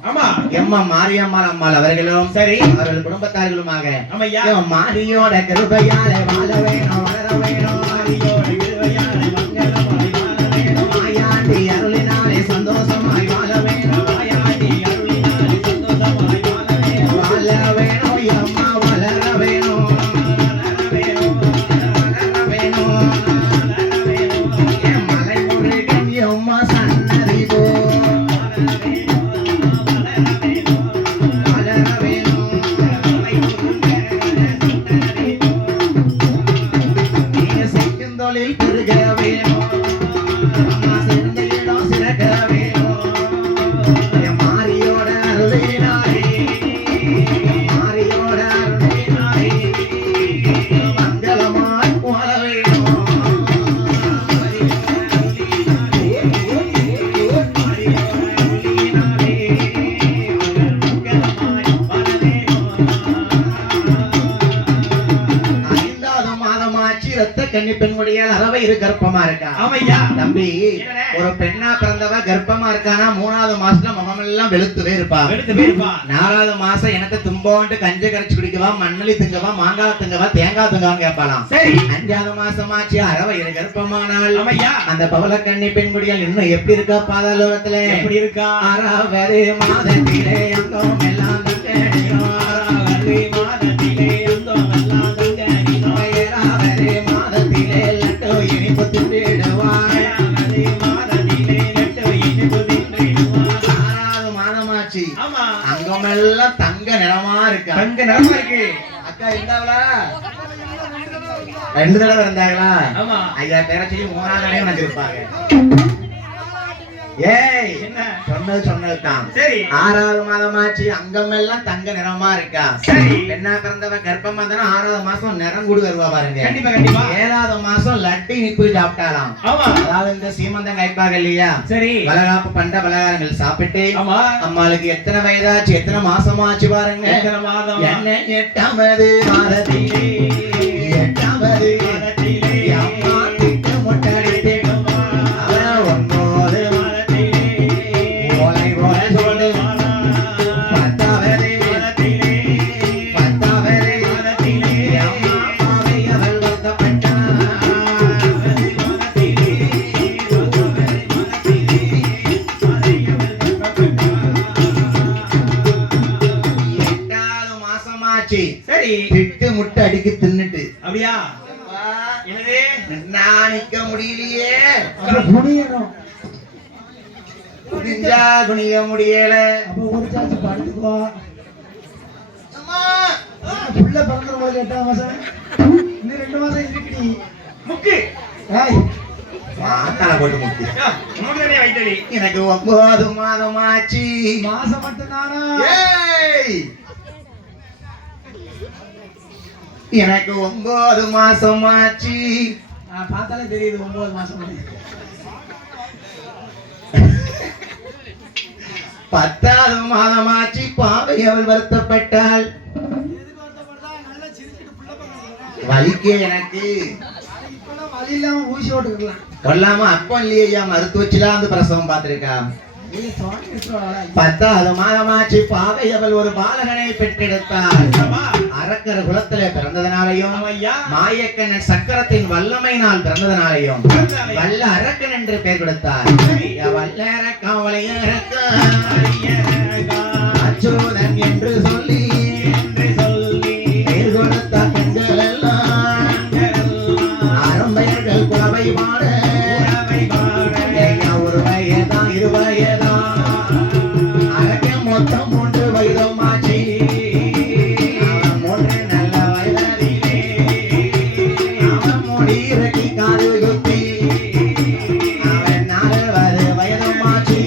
எம்மா மாரியம்மாள் அம்மாள் அவர்களும் சரி அவர்கள் குடும்பத்தார்களுமாக மாரியோட கிருபையாலே வாழ வேணும் வளர வேணும் மாரியோட கிருபையாலே மங்களமாய் வாழ வேணும் மாயாண்டி அருளினாலே சந்தோஷமாய் வாழ வேணும் கன்னி பெண்ணுடைய அரவை இரு கர்ப்பமா இருக்கா. ஆமையா தம்பி ஒரு பெண்ணா பிறந்தவ கர்ப்பமா இருக்கானா 3வது மாசத்துல முகமெல்லாம் வெளுத்துவே இருப்பா 4வது மாசம் எனக்கு தும்போண்டு கஞ்ச கரைச்சு குடிக்கவா மண்ணலி திங்கவா மாங்காய் திங்கவா தேங்காய் திங்கவான்னு கேட்பாளாம். சரி 5வது மாசமாச்சு அரவை இரு கர்ப்பமானால் அந்த பவள கன்னி பெண்குடியால் இன்னும் எப்படி இருக்கா பாதாளத்துல எப்படி இருக்கா 6வது மாதத்திலே அங்கம் எல்லாம் தங்கடியோ 6வது மாதத்திலே அங்கம் எல்லாம் தங்கடியோ 7வது மாதத்திலே லட்டு இனிப்பு தின்றிடுவாய் 7வது மாதத்திலே லட்டு இனிப்பு தின்றிடுவாய் 6வது மாதமாச்சு ஆமா அங்கம் எல்லாம் தங்க நிறமா இருக்கு தங்க நிறமா இருக்கு. அக்கா இருந்தாங்களா 2 தடவை இருந்தாங்களா. ஆமா ஐயா பேரை சொல்லி 3வது தடவை எனக்கு இருப்பாங்க. ஏய் என்ன சொன்னதுதான் சரி 6வது மாதமாச்சு அங்கம் எல்லாம் தங்க நிறமா இருக்கா. சரி பெண்ணா பிறந்தவ கர்ப்பமா இருந்தா 6வது மாசம் நிறம் கூடு வருவா பாருங்க. கண்டிப்பா கண்டிப்பா 7வது மாசம் லட்டு இனிப்பு சாப்பிட்டாலாம். ஆமா அதாவது இந்த சீமந்தம் கைப்பாக இல்லையா. சரி வளகாப்பு பண்ட பலகாரங்கள் சாப்பிட்டு ஆமா அம்மாளுக்கு எத்தனை வயதாச்சு எத்தனை மாசமாச்சு பாருங்க. எத்தனை மாதம் என்ன 8வது மாதத்திலே 8வது மாதத்திலே அம்மா திட்டு முட்டாடி திட்டு முட்டை அடிக்க தின்னுட்டு அப்படியா எனவே நாணிக்க முடியலையே குனியணும் குனிஞ்சா குனிய முடியல அப்ப ஒரு சாச்சு படுத்துக்கோ. அம்மா புள்ள பிறந்தவங்களுக்கு 8வது மாசம் இன்னும் 2 மாசம் இருக்குடி முக்கு ஏய் மாத்தால போட்டு முக்கு முன்னே வைத்தடி எனக்கு 9 மாதம் ஆச்சு மாசம் மட்டும் தானா. ஏய் எனக்கு 9 மாசம் ஆச்சு பார்த்தாலே தெரியுது 9 மாசம் 10வது மாதமாச்சு பாவை அவள் வருத்தப்பட்டாள். வலிக்கே எனக்கு வலி இல்லாம ஊசி ஓட்டுக்கலாம் கொல்லாம அப்பம் இல்லையா மருத்துவ வச்சுலாம் வந்து பிரசவம் பார்த்திருக்கா. 10வது மாதமாச்சு பாவையவள் ஒரு பாலகனை பெற்றெடுத்தார். அரக்கர் குலத்திலே பிறந்ததனாலையும் மாயக்கண்ணன் சக்கரத்தின் வல்லமையினால் பிறந்ததனாலையும் வல்ல அரக்கன் என்று பெயர் கொடுத்தார். வல்ல அரக்கம் அச்சோதன் என்று சொல்லி பெயர் கொடுத்த பெண்கள் எல்லாம் அறம்பெயர்கள் குலவை பாட ஒரு வயதான் இரு வயதான் அரக்கம் மொத்தம் 3 வயதும் ஆச்சு. மூன்று நல்ல வயதிலே அவன் முடியிறக்கி காது குத்தி அவன் 40 வயதும் ஆச்சு.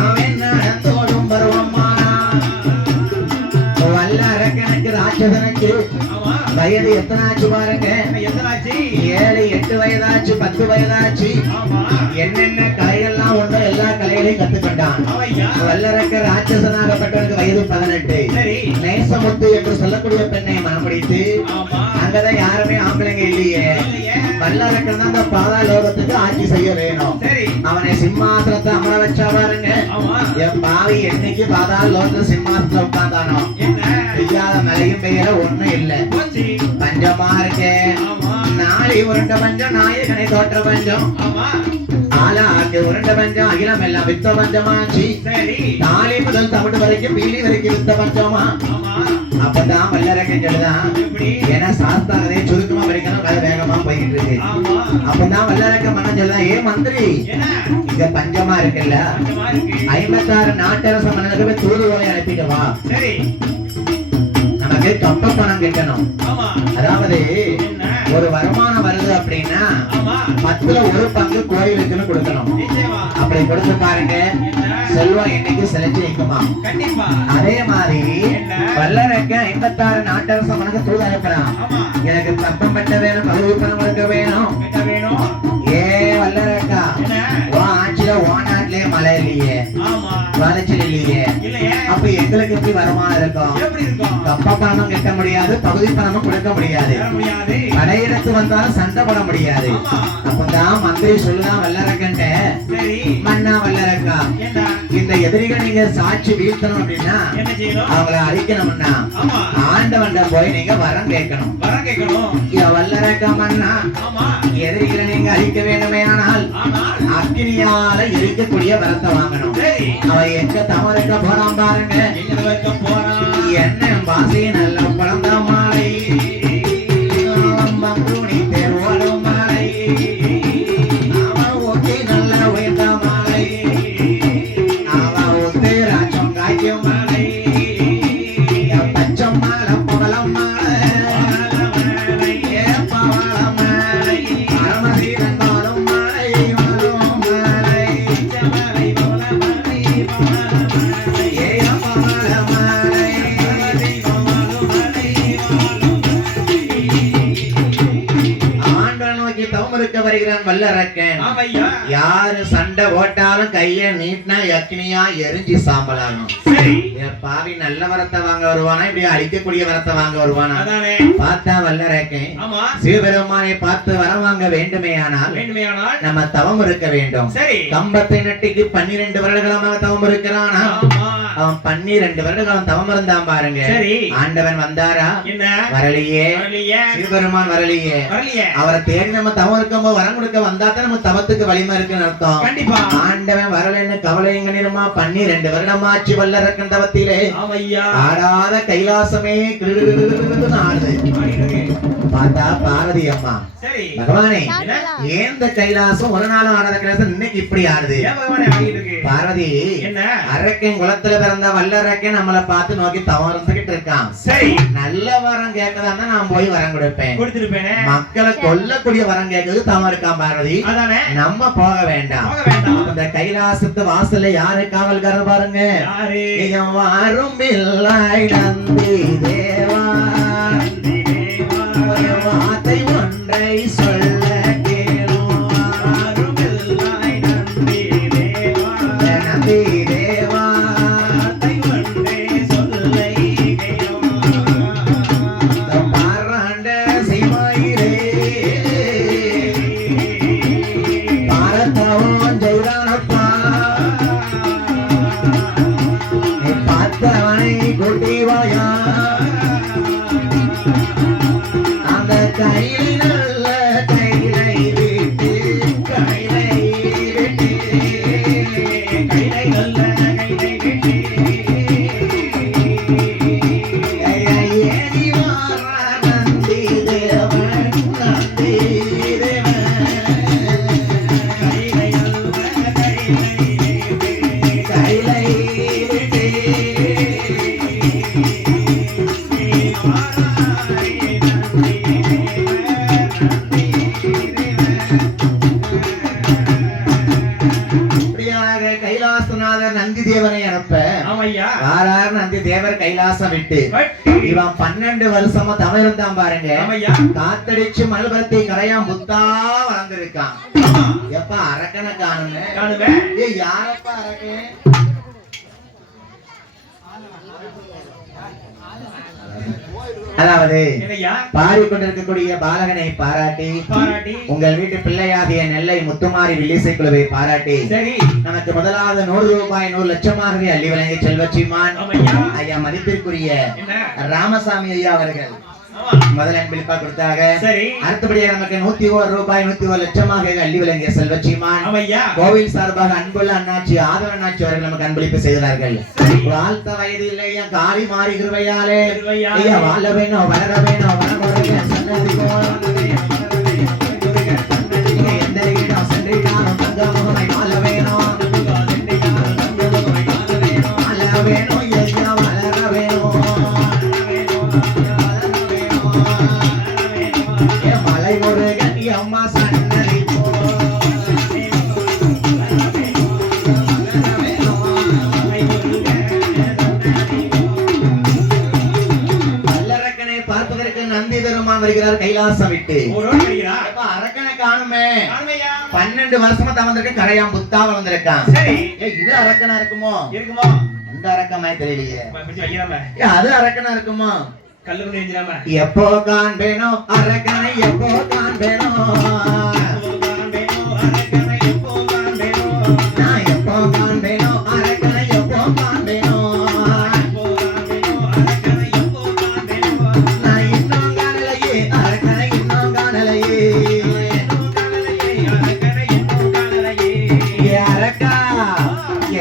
அவன் நடந்தோடும் பருவமானான். வல்ல அரக்கனுக்கு ராட்சசனுக்கு வயது எத்தனை ஆச்சு பாருங்க. 7 8 வயதாச்சு 10 வயதாச்சு. என்னென்ன கலைகள்லாம் உண்டோ எல்லா கலைகளையும் கத்துக்கொண்டான். வல்லரக்க ராட்சசனாகப்பட்டவனுக்கு வயது 18. நேசமுத்து என்று சொல்லக்கூடிய பெண்ணை மனமுடித்து அங்கதான் யாருமே ஆம்பளைங்க இல்லையே. வல்லரக்கன் தான் அந்த பாதா லோகத்துக்கு ஆட்சி செய்ய வேணும். அவனை சிம்மாசனத்தை அமர வச்சா பாருங்க. என் பாவி என்னைக்கு பாதா லோகத்துல சிம்மாசனத்துல உட்கார்ந்தானோ பெய்யாத மழையும் பெய்யற ஒண்ணும் இல்ல. பஞ்சமா இருக்கே. நாளை உருண்ட பஞ்சம் நாயகனை தோற்ற பஞ்சம் ஆளாக்கு உருண்ட பஞ்சம் அகிலம் எல்லாம் வித்த பஞ்சமாச்சு. நாளை முதல் தமிழ் வரைக்கும் பீலி வரைக்கும் வித்த பஞ்சமா. அப்பதான் வல்லரக்கன் சொல்லுதான். ஏன்னா சாஸ்தானதே சுருக்கமா வரைக்கணும் கதை வேகமா போய்கிட்டு இருக்கு. அப்பதான் வல்லரக்க மனம் சொல்லுதான். ஏ மந்திரி இங்க பஞ்சமா இருக்குல்ல 56 நாட்டரச மன்னருக்கு தூதுவரை அனுப்பிட்டு வா. நமக்கு கப்ப பணம் கட்டணும். அதாவது ஒரு வருமானம் வருது அப்படின்னா 10ல 1 பங்கு கோயிலுக்குன்னு கொடுக்கணும். அப்படி கொடுத்து பாருங்க செல்வம் என்னைக்கு செலுத்தி நிற்குமா. அதே மாதிரி வல்லரக்க 56 நாட்டரச மன்னருக்கு தூது அனுப்பலாம். எனக்கு கப்பம் பெட்ட வேணும் பதவி பணம் கொடுக்க வேணும். ஏ வல்லரக்கா ஆட்சியில ஓநாட்டிலேயே மழை இல்லையே வளர்ச்சி இல்லையே. அப்ப எங்களுக்கு எப்படி வருமானம் இருக்கும். கப்ப பணமும் கட்ட முடியாது பகுதி பணமும் கொடுக்க முடியாது. கடையிடத்து வந்தாலும் சண்டை போட முடியாது. அப்பதான் மந்திரி சொல்லுதான் வல்லரக்கன்ட்ட மன்னா வல்லரக்கா இந்த எதிரிகள் நீங்க சாட்சி வீழ்த்தணும் அப்படின்னா அவங்கள அழிக்கணும்னா ஆண்டவன்ட போய் நீங்க வரம் கேட்கணும். வல்லரக்கா மன்னா எதிரிகளை நீங்க அழிக்க வேண்டுமே ஆனால் அக்னியால இருக்கக்கூடிய வரத்தை வாங்கணும். அவன் எங்க தவறுக்க போறான் பாருங்க. என்ன பாசி நல்ல பழந்த மாலை மங்குனி தேர்வோடும் மாலை அவன் ஒட்டி நல்ல உயர்ந்த மாலை அவன் ஒத்து ராஜம் காய்க்கும் மாலை பச்சம் மாலை புகழம் மாலை ஏப்பவள மாலை பரமசீரன் வாழும் மாலை வாழும் மாலை வருகிறான் வல்லரக்கன். யாரு சண்டை ஓட்டாலும் கைய நீட்டினா அக்னியா எரிஞ்சு சாம்பலாகும். பாவி நல்ல வரத்தை வாங்க வருவானா இப்படி அழிக்கக்கூடிய வரத்தை வாங்க வருவானா. பார்த்தா வல்லரக்கன் சிவபெருமானை பார்த்து வரம் வாங்க வேண்டுமே ஆனால் நம்ம தவம் இருக்க வேண்டும். கம்பத்தை நட்டிக்கு 12 வருடங்களமாக தவம் இருக்கிறானா. அவன் 12 வருடங்களும் தவம் இருந்தான் பாருங்க. ஆண்டவன் வந்தாரா வரலையே. சிவபெருமான் வரலையே. அவரை தேடி நம்ம தவம் இருக்கும்போது வரம் கொடுக்க வந்தாதான் நம்ம தவத்துக்கு வலிமை இருக்குன்னு அர்த்தம். ஆண்டவன் வரலன்னு கவலைங்க நிறமா 12 வருடமாச்சு வல்லரக்கன் தவத்திலே ஆடாத கைலாசமே ஆடுது. பார்த்தா பார்வதி அம்மா பகவானே ஏந்த கைலாசம் ஒரு நாளும் ஆடாத கைலாசம் இன்னைக்கு இப்படி ஆடுது. பார்வதி அரக்கன் குலத்துல பிறந்த வல்லரக்கன் நம்மளை பார்த்து நோக்கி தவம் இருந்துகிட்டு இருக்கான். சரி நல்ல வரம் கேட்கதான் நான் போய் வரம் கொடுப்பேன். மக்களை கொல்லக்கூடிய வரம் கேட்கறது தவம் இருக்கான் பார்வதி. நம்ம போக வேண்டாம். இந்த கைலாசத்து வாசல்ல யாரு காவல்காரர் பாருங்க. வாரும் பிள்ளாய் நந்தி தேவா வார்த்தை ஒன்றை சொல்ல கேளும். வாரும் பிள்ளாய் நந்தி தேவா நந்தி தேவா வார்த்தை ஒன்றை சொல்லை கேளும். பாராண்ட சிவாயிரே பாரத்தவன் ஜெயரானப்பா கைலை விட்டு கைலாசநாதர் நந்தி தேவனை அனுப்ப ஆறாறு நந்தி தேவர் கைலாசம் விட்டு இவன் 12 வருஷமா தவம் இருந்தான் பாருங்க. காத்தடிச்சு மல்பரத்தை கரையான் புத்தா வளர்ந்திருக்கான். எப்ப அரக்கனை காணுமே யாரப்பா அரக்கன்? அதாவது பாடிக்கொண்டிருக்கக்கூடிய பாலகனை பாராட்டி உங்கள் வீட்டு பிள்ளையாகிய நெல்லை முத்துமாரி வில்லிசை குழுவை பாராட்டி நமக்கு முதலாவது 100 ரூபாய் 100 லட்சமாகவே அள்ளி வழங்கிய செல்வச்சிமான் ஐயா மதிப்பிற்குரிய ராமசாமி ஐயா அவர்கள் முதல் அன்பிலிப்பா கொடுத்தாங்க. அடுத்தபடியாக நமக்கு 101 ரூபாய் 101 லட்சமாக அள்ளி வழங்கிய செல்வச்சிமான் கோவில் சார்பாக அன்புள்ள அண்ணாச்சி ஆதவ அண்ணாச்சி அவர்கள் நமக்கு அன்பளிப்பு செய்தார்கள். வாழ்த்த வயது இல்லையா காலி மாறி கிருபையாலே ஐயா வாழ வேணும் வளர வேணும் வளர சன்னதி எந்த இடம் சென்றிட்டாலும் தங்க முகமை வாழ வேணும் வாழ வேணும் ஐயா வளர வேணும் மலை முருகன் அம்மா சன்னதி வல்லரக்கனை பார்ப்பதற்கு நந்தி பெருமான் வருகிறார் கைலாசம் விட்டு. அரக்கனை காணுமே 12 வருஷமா தவந்திருக்க கரையான் புத்தா வளர்ந்திருக்கான். இது அரக்கனா இருக்குமோ? அந்த அரக்கமாய் தெரியலையே. அது அரக்கனா இருக்குமோ? எப்போ காண்பேனோ அரக்கனை எப்போ காண்பேனோ நான் எப்போ காண்பேனோ அரக்கனை எப்போ காண்பேனோ நான் இன்னும் காணலையே அரக்கனை இன்னும் காணலையே அரக்கா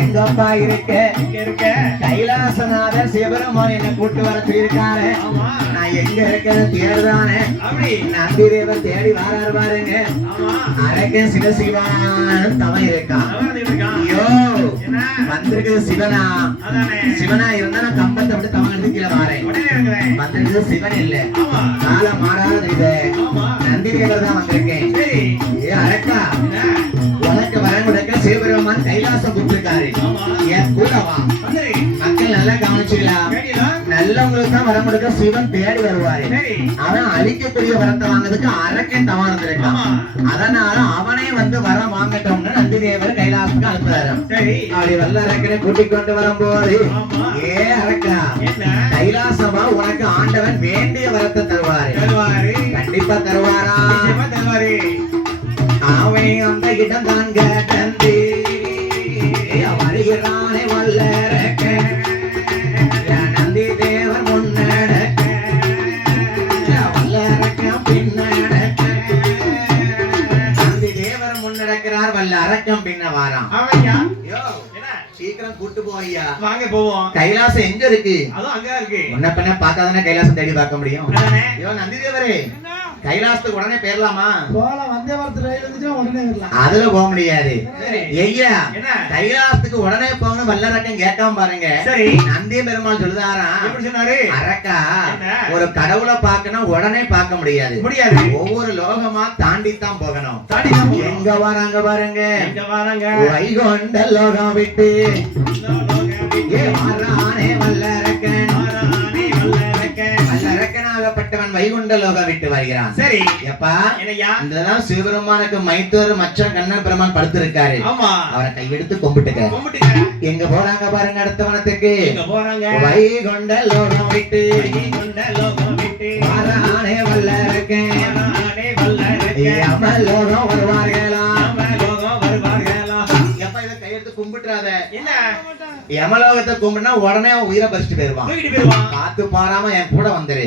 எங்கப்பா இருக்க கைலாசநாதர் சிவபெருமான் என்ன கூட்டு வர சொல்லியிருக்காரு. நான் எங்க இருக்கிறது தேடுதானே நந்தி தேவர் தேடி வராரு பாருங்க. அரக்க சிவசிவான் தவம் இருக்கான். ஐயோ வந்திருக்குது சிவனா சிவனா இருந்தா நான் கம்பத்தை விட்டு தவம் எடுத்து கீழே வாரேன். வந்திருக்குது சிவன் இல்ல காலம் மாறாத இது நந்தி தேவர் தான் வந்திருக்கேன். ஏ அரக்கா உனக்கு வரம் கொடுக்க சிவபெருமான் கைலாசம் கூப்பிட்டிருக்காரு. என் கூட வா. மக்கள் நல்லா கவனிச்சுக்கலாம். நல்லவங்களுக்கு தான் வரம் கொடுக்க சிவன் தேடி வருவாரு. அவன் அழிக்கக்கூடிய வரத்தை வாங்குறதுக்கு அரக்கன் தவம் இருந்திருக்கான். அதனால அவனே வந்து வரம் வாங்கட்டோம்னு நந்தி தேவர் கைலாசத்துக்கு அனுப்புறாரு. அப்படி வல்ல அரக்கனை கூட்டிக் கொண்டு வரும்போது ஏ அரக்கா கைலாசமா உனக்கு ஆண்டவன் வேண்டிய வரத்தை தருவாரு. கண்டிப்பா தருவாரா? அவன் அந்த இடம் தான் கண்டே வருகிறானே வல்லரக்க நந்தி தேவர் முன்னடக்க வல்லரக்க பின்னடக்க நந்தி தேவர் முன்னடக்கிறார் வல்ல அரக்கம் பின்ன வாராம். சீக்கிரம் கூட்டு போய்யா வாங்க போவோம். கைலாசம் எங்க இருக்கு? அதுவும் அங்க இருக்கு. முன்ன பின்ன பார்த்தாதானே கைலாசம் தேடி பார்க்க முடியும். ஐயோ நந்தி தேவரே கைலாசத்துக்கு உடனே போயிடலாமா? அதுல போக முடியாது. ஐயா கைலாசத்துக்கு உடனே போகணும் வல்லரக்கம் கேட்காம பாருங்க. நந்தி பெருமாள் சொல்லுதாரா அரக்கா ஒரு கடவுளை பார்க்கணும் உடனே பார்க்க முடியாது. ஒவ்வொரு லோகமா தாண்டித்தான் போகணும். எங்க வராங்க பாருங்க வைகுண்ட லோகம் விட்டு வல்லரக்கனாகப்பட்டவன் வைகுண்ட லோகம் விட்டு வருகிறான். சரி எப்பா இதெல்லாம் சிவபெருமானுக்கு மைத்தூர் மச்சன் கண்ணன் பெருமான் படுத்திருக்காரு. அவரை கையெடுத்து கும்பிட்டுக்க. எங்க போறாங்க பாருங்க அடுத்த வனத்துக்கு வைகுண்ட லோகம் விட்டு வரானே வல்லரக்கன் லோகம் வருவார்களா? எப்ப இதை கையெடுத்து கும்பிட்டுறாத. என்ன யமலோகத்தை கும்பிட்டா உடனே அவன் உயிரை பறிச்சுட்டு போயிருவான். காத்து பாராம என் கூட வந்துரு.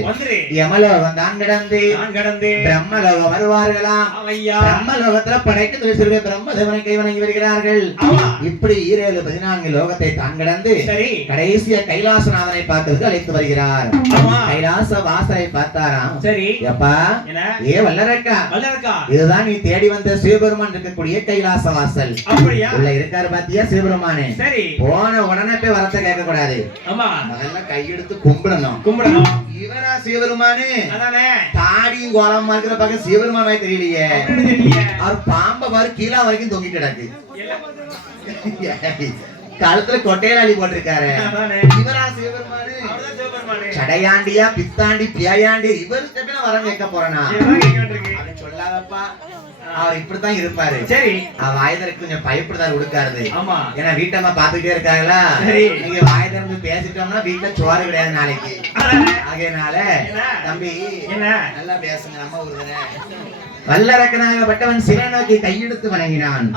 யமலோகம் தான் கிடந்து பிரம்மலோகம் வருவார்களாம். பிரம்மலோகத்துல படைக்க சிறுவை பிரம்மதேவனை கை வணங்கி வருகிறார்கள். இப்படி 14 லோகத்தை தான் கிடந்து கடைசியா கைலாசநாதனை பார்க்கறதுக்கு அழைத்து வருகிறார். கைலாச வாசலை பார்த்தாராம். சரி எப்பா ஏ வல்லரக்கா, இதுதான் நீ தேடி வந்த சிவபெருமான் இருக்கக்கூடிய கைலாச வாசல். உள்ள இருக்காரு பாத்தியா சிவபெருமானே. போன உடனே போய் வரத்தை கேட்க கூடாது. அதெல்லாம் கையெடுத்து கும்பிடணும். இவரா சிவபெருமானு? தாடியும் கோலமா இருக்கிற பக்கம் சிவபெருமானே தெரியலையே. அவர் பாம்ப பாரு கீழே வரைக்கும் தொங்கிட்டு கிடக்கு. கழுத்துல கொட்டையில அள்ளி போட்டிருக்காரு. இவரா சிவபெருமானு? சடையாண்டியா பித்தாண்டி பியாயாண்டி இவரு வரம் கேட்க போறேனா? சொல்லாதப்பா, அவர் இப்படித்தான் இருப்பாரு. சரி வாய்தற்கு கொஞ்சம் பயப்படுதாரு உடுக்காரு. ஏன்னா வீட்டம்மா பாத்துக்கிட்டே இருக்காங்களா, நீங்க வாய் திறந்து பேசிட்டோம்னா வீட்டுல சோறு கிடையாது நாளைக்கு. ஆகையனால தம்பி நல்லா பேசுங்க, நம்ம ஊருதானே. வல்லரக்கனாகப்பட்டவன் சிவனை நோக்கி கையெடுத்து வணங்கினான்.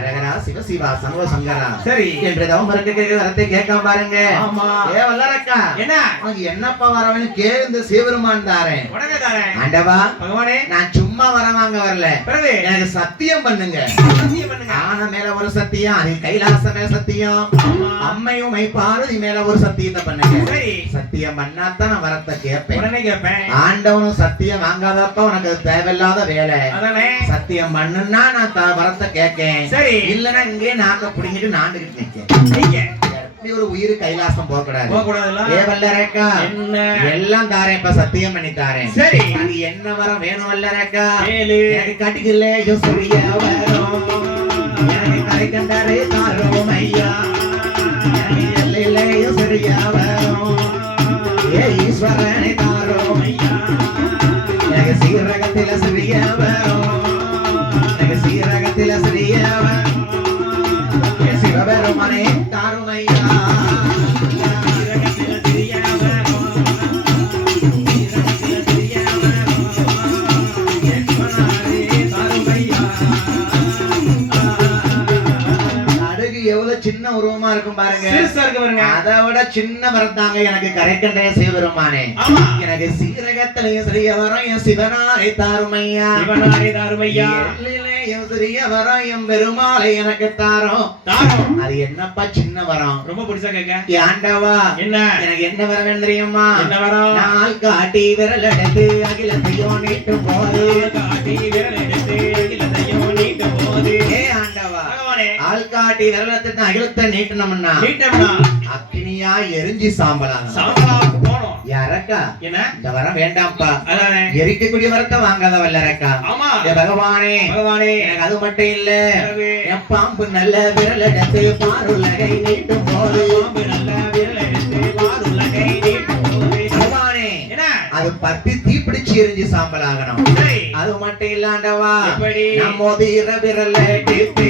அரகரா சிவ சிவா சங்கோ சங்கரா சரி என்று வரத்தை கேட்காம பாருங்க. ஏ வல்லரக்கா, என்னப்பா வரவன்னு கேளுந்த சிவபெருமான் தாரேன். ஆண்டவா பகவானே, நான் சும்மா வரவாங்க வரல, எனக்கு சத்தியம் பண்ணுங்க. ஆன மேல ஒரு சத்தியம், அது கைலாச மேல சத்தியம், அம்மையும் பார்வதி மேல ஒரு சத்தியத்தை பண்ணுங்க. சத்தியம் பண்ணாதான் நான் வரத்தை கேட்பேன். ஆண்டவனும் சத்தியம் வாங்காதப்ப உனக்கு தேவையில்லாத வேலை. சத்தியம் பண்ணுனா நான் வரத்தை கேட்கேன். சரி இல்லன்னா இங்கே நாக்க புடிங்கிட்டு நாண்டுகிட்டு நிக்கேன். ஒரு உயிர் கைலாசம் போகக்கூடாது. எல்லாம் தாரேன், இப்ப சத்தியம் பண்ணி தாரேன். சரி என்ன வரம் வேணும் வல்லரக்கா? எனக்கு கட்டிக்கல எனக்கு கரை கண்டாரே தாரோம் ஐயா, எனக்கு சரியா வரும். ஏ ஈஸ்வரனை தாரோம் ஐயா, எனக்கு சீரகத்தில சரியா வரும். எனக்கு சீரகத்தில சரியா வரும். சிவபெருமானே தாரும் ஐயா. சின்ன உருவமா இருக்கும் பாருங்க, அதை விட சின்ன வரத்தாங்க எனக்கு கரைக்கண்டே சிவபெருமானே. எனக்கு சீரகத்திலையும் சிறிய வரம் என் சிவனாரை தாருமையா, சிவனாரை தாருமையா. சிறிய வரம் என் பெருமாளை எனக்கு தாரும். அது என்னப்பா சின்ன வரம்? ரொம்ப பிடிச்சா கேட்க. ஆண்டவா என்ன எனக்கு என்ன வரம் வேணும் தெரியுமா? என்ன வரம்? நாள் காட்டி விரல் எடுத்து அகிலத்தையும் நீட்டும் போது, காட்டி விரல் எடுத்து அகிலத்தையும் நீட்டும் போது. ஏ ஆண்டவா, ஆள்காட்டி விரலத்தை அகிலத்தை நீட்டணும்னா அக்னியா எரிஞ்சு சாம்பலா போனோம். யாரக்கா இந்த வரம் வேண்டாம்ப்பா, எரிக்கக்கூடிய வரத்தை வாங்காத வல்லரக்கா. பகவானே பகவானே, எனக்கு அது மட்டும் இல்ல, என் பாம்பு நல்ல விரல் எடுத்து பாருலகை நீட்டும் போது, நல்ல விரல் எடுத்து பாருலகை நீட்டும் போது. பகவானே அது பத்தி தீப்பிடிச்சு எரிஞ்சு சாம்பலாகணும். அது மட்டும் இல்லாண்டவா, நம்மோது விரல் எடுத்து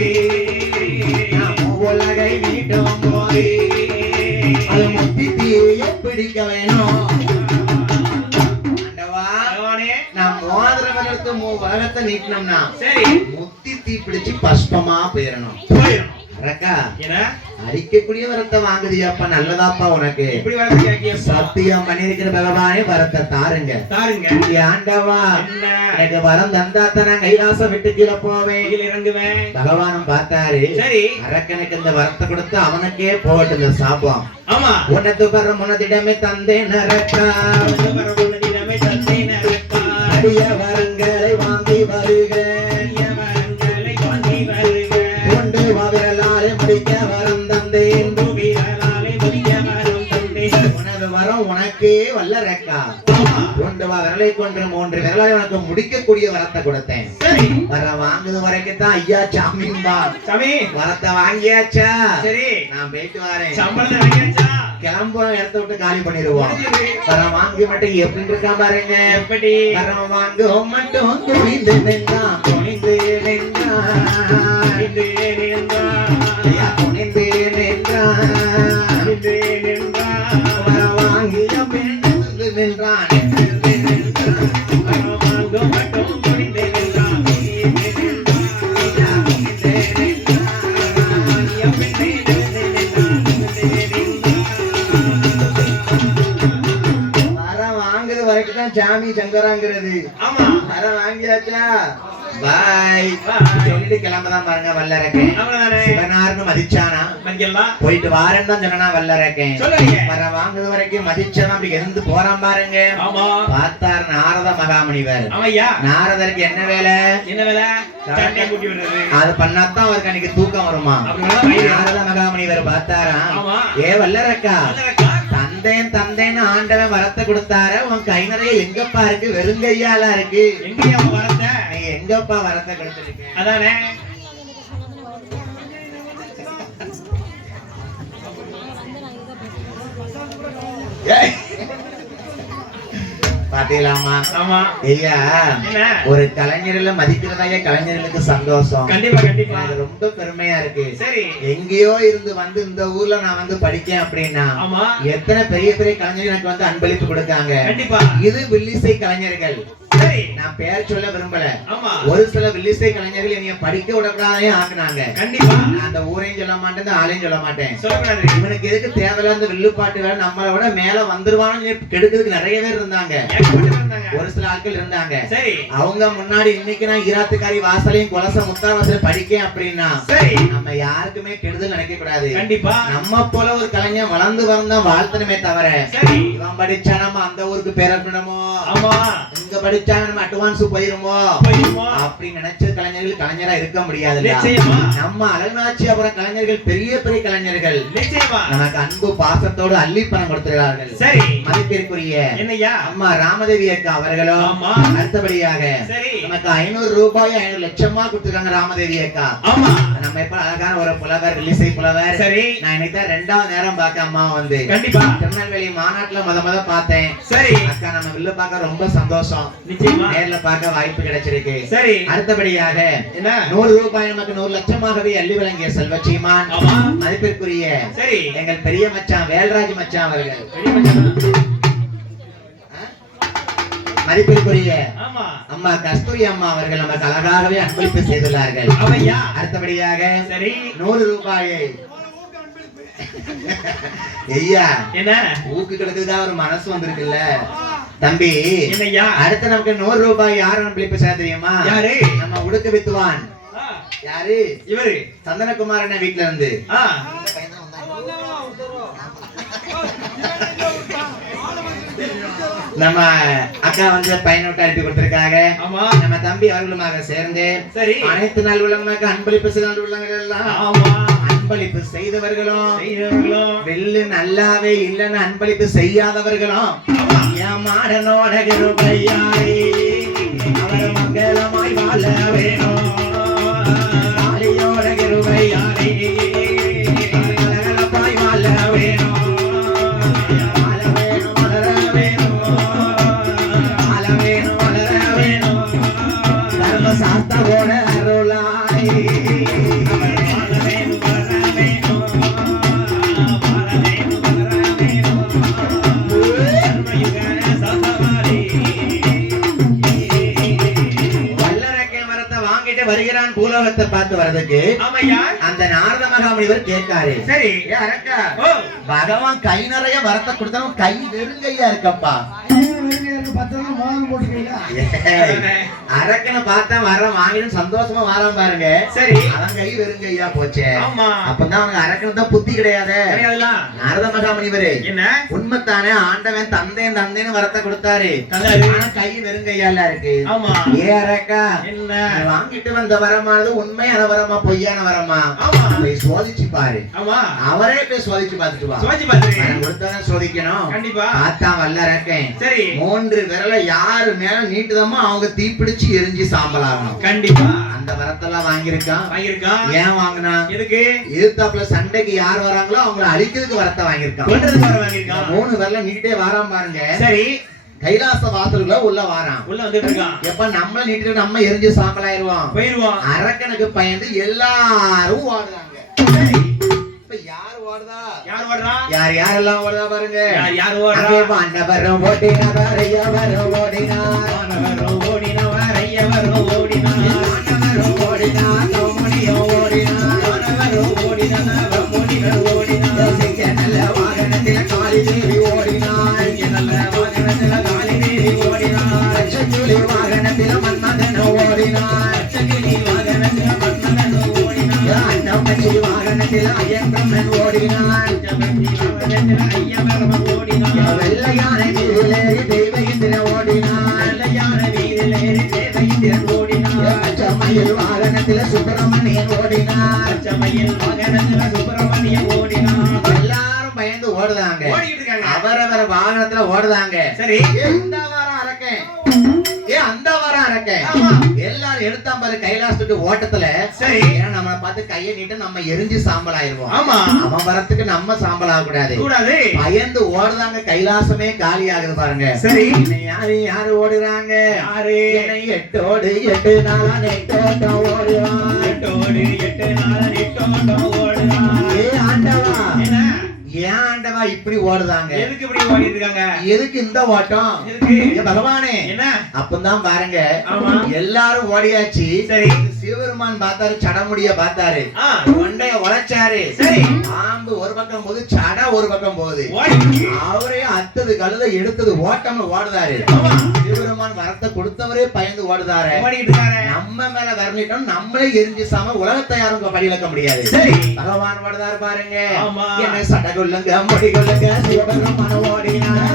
உலகை நீட்டும் போது அது முத்தி தீய பிடிக்க வேணும். நான் மோதிரம் எடுத்து உலகத்தை நீட்டினோம்னா சரி முத்தி தீ பிடிச்சு பஸ்பமா போயிடணும். அடிக்கக்கூடிய வரத்தை வாங்குதியாப்பா, நல்லதாப்பா உனக்கு. சத்தியம் பண்ணிருக்கிற பகவானே வரத்தை தாருங்க தாருங்க. ஆண்டவா எனக்கு வரம் தந்தாத்த நான் கைலாசம் விட்டு கீழே போவேன், இறங்குவேன். பகவானும் பார்த்தாரு. சரி அரக்கனுக்கு இந்த வரத்தை கொடுத்து அவனுக்கே போகட்டும் இந்த சாபம். ஆமா உனது வரம் உனதிடமே தந்தேன் நரக்கா, அடிய வரங்களை வாங்கி வருக, கொண்டு வரலாறு முடிக்க வரம் தந்தேன், உனது வரம் உனக்கே வல்லரக்கா. கொண்டு வா விரலை கொண்டு 3 விரலை உனக்கு முடிக்கக்கூடிய வரத்தை கொடுத்தேன். வர வாங்குது வரைக்கும் தான் ஐயா சாமின்பா. சாமி வரத்தை வாங்கியாச்சா? சரி நான் போயிட்டு வரேன். சம்பளத்தை வாங்கியாச்சா? கிளம்புறோம், இடத்த விட்டு காலி பண்ணிடுவோம். வர வாங்கி மட்டும் எப்படி இருக்கா பாருங்க. எப்படி வர வாங்க மட்டும் குனிந்து நின்றா, குனிந்து நின்றா, குனிந்து நின்றா, குனிந்து நின்றா, குனிந்து நின்றா. வர வாங்கிய பெண் நின்றான், மட்டும் சாமி சங்கராங்கிறது. ஆமா வர வாங்கியாச்சா? பாய் சொல்லிட்டு கிளம்பதான் பாருங்க வல்லரக்கேன். சிவனார்னு மதிச்சானா போயிட்டு வாரன்னு தான் சொன்னா வல்லரக்கேன். வர வாங்குது வரைக்கும் மதிச்சானா அப்படி இருந்து போறான் பாருங்க. பார்த்தார் நாரத மகாமுனிவர். நாரதருக்கு என்ன வேலை? அது பண்ணாதான் அவருக்கு அன்னைக்கு தூக்கம் வருமா? நாரத மகாமுனிவர் பார்த்தாரா, ஏ வல்லரக்கா, தந்தேன் தந்தேன்னு ஆண்டவன் வரத்தை கொடுத்தாரு, உன் கை நிறைய எங்கப்பா இருக்கு? வெறுங்கையாலா இருக்கு. எங்கேயா வரத்த? நீ எங்கப்பா வரத்தை கொடுத்துருக்க? அதானே பாத்தீங்களாமா? ஆமா ஐயா, ஒரு கலைஞர்ல மதிக்கிறதாய கலைஞர்களுக்கு சந்தோஷம். கண்டிப்பா கண்டிப்பா ரொம்ப பெருமையா இருக்கு. சரி, எங்கேயோ இருந்து வந்து இந்த ஊர்ல நான் வந்து படிக்கேன் அப்படின்னா எத்தனை பெரிய பெரிய கலைஞர்கள் எனக்கு வந்து அன்பளிப்பு கொடுக்காங்க. கண்டிப்பா இது வில்லிசை கலைஞர்கள். சரி, நான் பேர் சொல்ல விரும்பல. ஒரு சில வில்லிசை கலைஞர்கள் என்னைய படிக்க விடக்கூடாதே ஆக்குனாங்க. கண்டிப்பா அந்த ஊரையும் சொல்ல மாட்டேன், ஆளையும் சொல்ல மாட்டேன். இவனுக்கு எதுக்கு தேவையில்ல அந்த வில்லுப்பாட்டு வேலை, நம்மளை விட மேல வந்துருவான்னு கெடுக்கிறதுக்கு நிறைய பேர் இருந்தாங்க. ஒரு சில ஆட்கள் இருந்தாங்க. சரி, அவங்க முன்னாடி இன்னைக்கு நான் ஈராத்துக்காரி வாசலையும் கொலச முத்தாவாசல படிக்கேன் அப்படின்னா நம்ம யாருக்குமே கெடுதல் நினைக்க கூடாது. கண்டிப்பா நம்ம போல ஒரு கலைஞர் வளர்ந்து வந்தா வாழ்த்தனமே தவிர இவன் படிச்சா நம்ம அந்த ஊருக்கு பேரப்படணுமோ, இங்க படிச்சா நம்ம அட்வான்ஸ் போயிருமோ அப்படி நினைச்ச கலைஞர்கள் கலைஞரா இருக்க முடியாது. நம்ம அழகுநாச்சியாபுரம் கலைஞர்கள் பெரிய பெரிய கலைஞர்கள். நமக்கு அன்பு பாசத்தோடு அள்ளி பணம் கொடுத்திருக்கிறார்கள். சரி, மதிப்பிற்குரிய அம்மா ராமதேவி அக்கா அவர்களும் அடுத்தபடியாக நமக்கு 500 ரூபாய் 500 லட்சமா கொடுத்திருக்காங்க ராமதேவி அக்கா. நம்ம இப்ப அழகான ஒரு புலவர், இசை புலவர். சரி, நான் இன்னைக்கு ரெண்டாவது நேரம் பார்க்க அம்மா வந்து கண்டிப்பா திருநெல்வேலி மாநாட்டுல முத பார்த்தேன். சரி அக்கா, நம்ம வில்ல பார்க்க ரொம்ப சந்தோஷம். நிச்சயமா நேர்ல பார்க்க வாய்ப்பு கிடைச்சிருக்கு. சரி, அடுத்தபடியாக 100 ரூபாய் நமக்கு 100 லட்சமாகவே அள்ளி வழங்கிய செல்வச்சீமான் மதிப்பிற்குரிய சரி எங்கள் பெரிய மச்சான் வேல்ராஜ் மச்சான் அவர்கள். மதிப்பிற்குரிய அம்மா கஸ்தூரி அம்மா அவர்கள் நமக்கு அழகாகவே அன்பளிப்பு செய்துள்ளார்கள். அடுத்தபடியாக சரி 100 ரூபாயை ஐயா என்ன ஊக்கு கிடக்குதா ஒரு மனசு வந்திருக்குல்ல தம்பி. அடுத்து நமக்கு 100 ரூபாய் யார் அன்பளிப்பு செய்ய தெரியுமா? யாரு? நம்ம உடுக்க வித்துவான். யாரு? இவரு சந்தனகுமாரன் வீட்டுல இருந்து. நம்ம அக்கா வந்து பையனோட்ட அனுப்பி கொடுத்திருக்காங்க. நம்ம தம்பி அவர்களுமாக சேர்ந்து சரி அனைத்து நாள் உள்ளவங்களுக்கு அன்பளிப்பு செய்த உள்ளவங்க எல்லாம் அன்பளிப்பு செய்தவர்களும் வெள்ளு நல்லாவே இல்லைன்னு அன்பளிப்பு செய்யாதவர்களும் ஏமாடனோட கிருபையாய் அவர் மங்களமாய் வாழ வேணும். ஆலியோட கிருபையாய் கலகலப்பாய் வாழ வேணும். சாஸ்தாவோட அருளாய் வருகிறான் பூலோகத்தை பார்த்து வர்றதுக்கு. அந்த நாரத மகாமுனிவர் கேட்காரு, சரி பகவான் கை நிறைய வரத்தை கொடுத்தாலும் கை வெறுங்கையா இருக்கப்பா, அரக்கனை பார்த்தா வர வாங்கிடும் சந்தோஷமா வாரம் பாருங்க. சரி, அவன் கை வெறுங்கையா போச்சே. அப்பதான் அவங்க அரக்கனை தான் புத்தி கிடையாது. நாரத மகாமுனிவரு என்ன உண்மைத்தானே ஆண்டவன் தந்தேன் தந்தேன்னு வரத்தை கொடுத்தாரு, கை வெறுங்கையால இருக்கு. ஏ அரக்கா, என்ன வாங்கிட்டு வந்த வரமானது உண்மையான வரமா பொய்யான வரமா போய் சோதிச்சு பாரு. அவரே போய் சோதிச்சு பார்த்துட்டு வா. கொடுத்ததான் சோதிக்கணும். கண்டிப்பா ஆத்தான் வல்ல இருக்கேன். சரி, 3 விரல யாரு மேல நீட்டுதமோ அவங்க தீப்பிடிச்சு எரிஞ்சு சாம்பல் ஆகணும். கண்டிப்பா அந்த வரத்தெல்லாம் வாங்கியிருக்கான். ஏன் வாங்கினா? எதுக்கு? எதிர்த்தாப்புல சண்டைக்கு யார் வராங்களோ அவங்களை அழிக்கிறதுக்கு வரத்தை வாங்கியிருக்கான். 3 விரல நீட்டே வாராம பாருங்க. சரி, கைலாச வாசலுக்குள்ள உள்ள வாரான். உள்ள வந்துட்டு இருக்கான். எப்ப நம்மள நீட்டு நம்ம எரிஞ்சு சாம்பலாயிருவோம், போயிருவோம். அரக்கனுக்கு பயந்து எல்லாரும் ஓடுறாங்க. இப்ப யார் ஓடுதா? யார் ஓடுறா? யார் யாரெல்லாம் ஓடுதா பாருங்க. யார் ஓடுறா? வானவரும் ஓடினவர் ஐயவரும் ஓடினார். வானவரும் ஓடினவர் ஐயவரும் ஓடினார். வானவரும் ஓடினார் நோமணியோ ஓடினார். வானவரும் ஓடினவர் முனிவர் ஓடினார். சிங்க நல்ல வாகனத்தில் காளி தேவி ஓடினார். நல்ல வாகனத்தில் காளி தேவி ஓடினார். வாகனத்தில் மன்மதன் ஓடினான் அன்னமச்சி வாகனத்தில் ஐயன் ஓடினான் வெள்ளையான வீதியிலேறி தெய்வ இந்திரன் ஓடினான் அச்சமயில் வாகனத்தில் சுப்பிரமணியன் ஓடினான் எல்லாரும் பயந்து ஓடுதாங்க அவரவர் வாகனத்துல ஓடுதாங்க சரி இந்த வாரம் அரக்கேன் அந்த வாரம் அரக்கேன் எல்லாரும் எடுத்தாம் பாரு கைலாசத்துக்கு ஓட்டத்துல சரி நம்ம பார்த்து கையை நீட்டு நம்ம எரிஞ்சு சாம்பல் ஆயிருவோம் ஆமா அவன் வரத்துக்கு நம்ம சாம்பல் ஆக கூடாது பயந்து ஓடுதாங்க கைலாசமே காலி ஆகுது பாருங்க சரி யாரு யாரு ஓடுறாங்க யாரு 8 நாளா நெட்டோட்டம் ஓடுறான் 8 நாளா நெட்டோட்டம் ஓடுறான் ஆண்டவா என்ன ஏன் ஆண்டவா இப்படி ஓடுதாங்க எதுக்கு இப்படி ஓடிட்டு இருக்காங்க எதுக்கு இந்த ஓட்டம் எதுக்கு பகவானே என்ன அப்பதான் பாருங்க எல்லாரும் ஓடியாச்சு சரி சிவபெருமான் பார்த்தாரு சடமுடிய பார்த்தாரு கொண்டைய உழைச்சாரு சரி பாம்பு ஒரு பக்கம் போது சட ஒரு பக்கம் போகுது அவரே அத்தது கழுத எடுத்தது ஓட்டம் ஓடுதாரு சிவபெருமான் வரத்தை கொடுத்தவரே பயந்து ஓடுதாரு நம்ம மேல வரலிட்டோம் நம்மளே எரிஞ்சு சாம உலகத்தை யாரும் படியிழக்க முடியாது சரி பகவான் ஓடுதாரு பாருங்க என்ன சடகு முடி கொள்ளுங்க சிவபெருமான ஓடினார்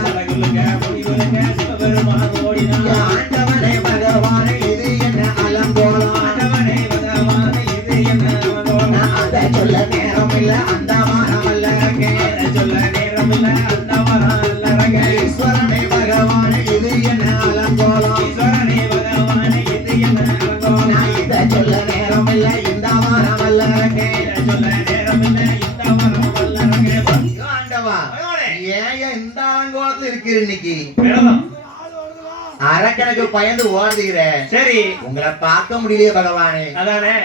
ஆண்டவனே பகவானே இது என்ன அலங்கோலம் ஆண்டவனே பகவானே இது என்ன அலங்கோலம் அத சொல்ல நேரம் இல்ல அந்த வாரம் அல்லறங்க சொல்ல நேரம் இல்ல அந்த வாரம் அல்லறங்க ஈஸ்வரனே பகவானே இது என்ன அலங்கோலம் ஈஸ்வரனே பகவானே இது என்ன அலங்கோலம் இத சொல்ல நேரம் இல்ல இந்த வாரம் அல்லறங்க சொல்ல நேரம் இல்ல இந்த வாரம் அரக்கனுக்கு பயந்து ஓடுகிற சரி உங்களை பார்க்க முடியலையே பகவானே அதானே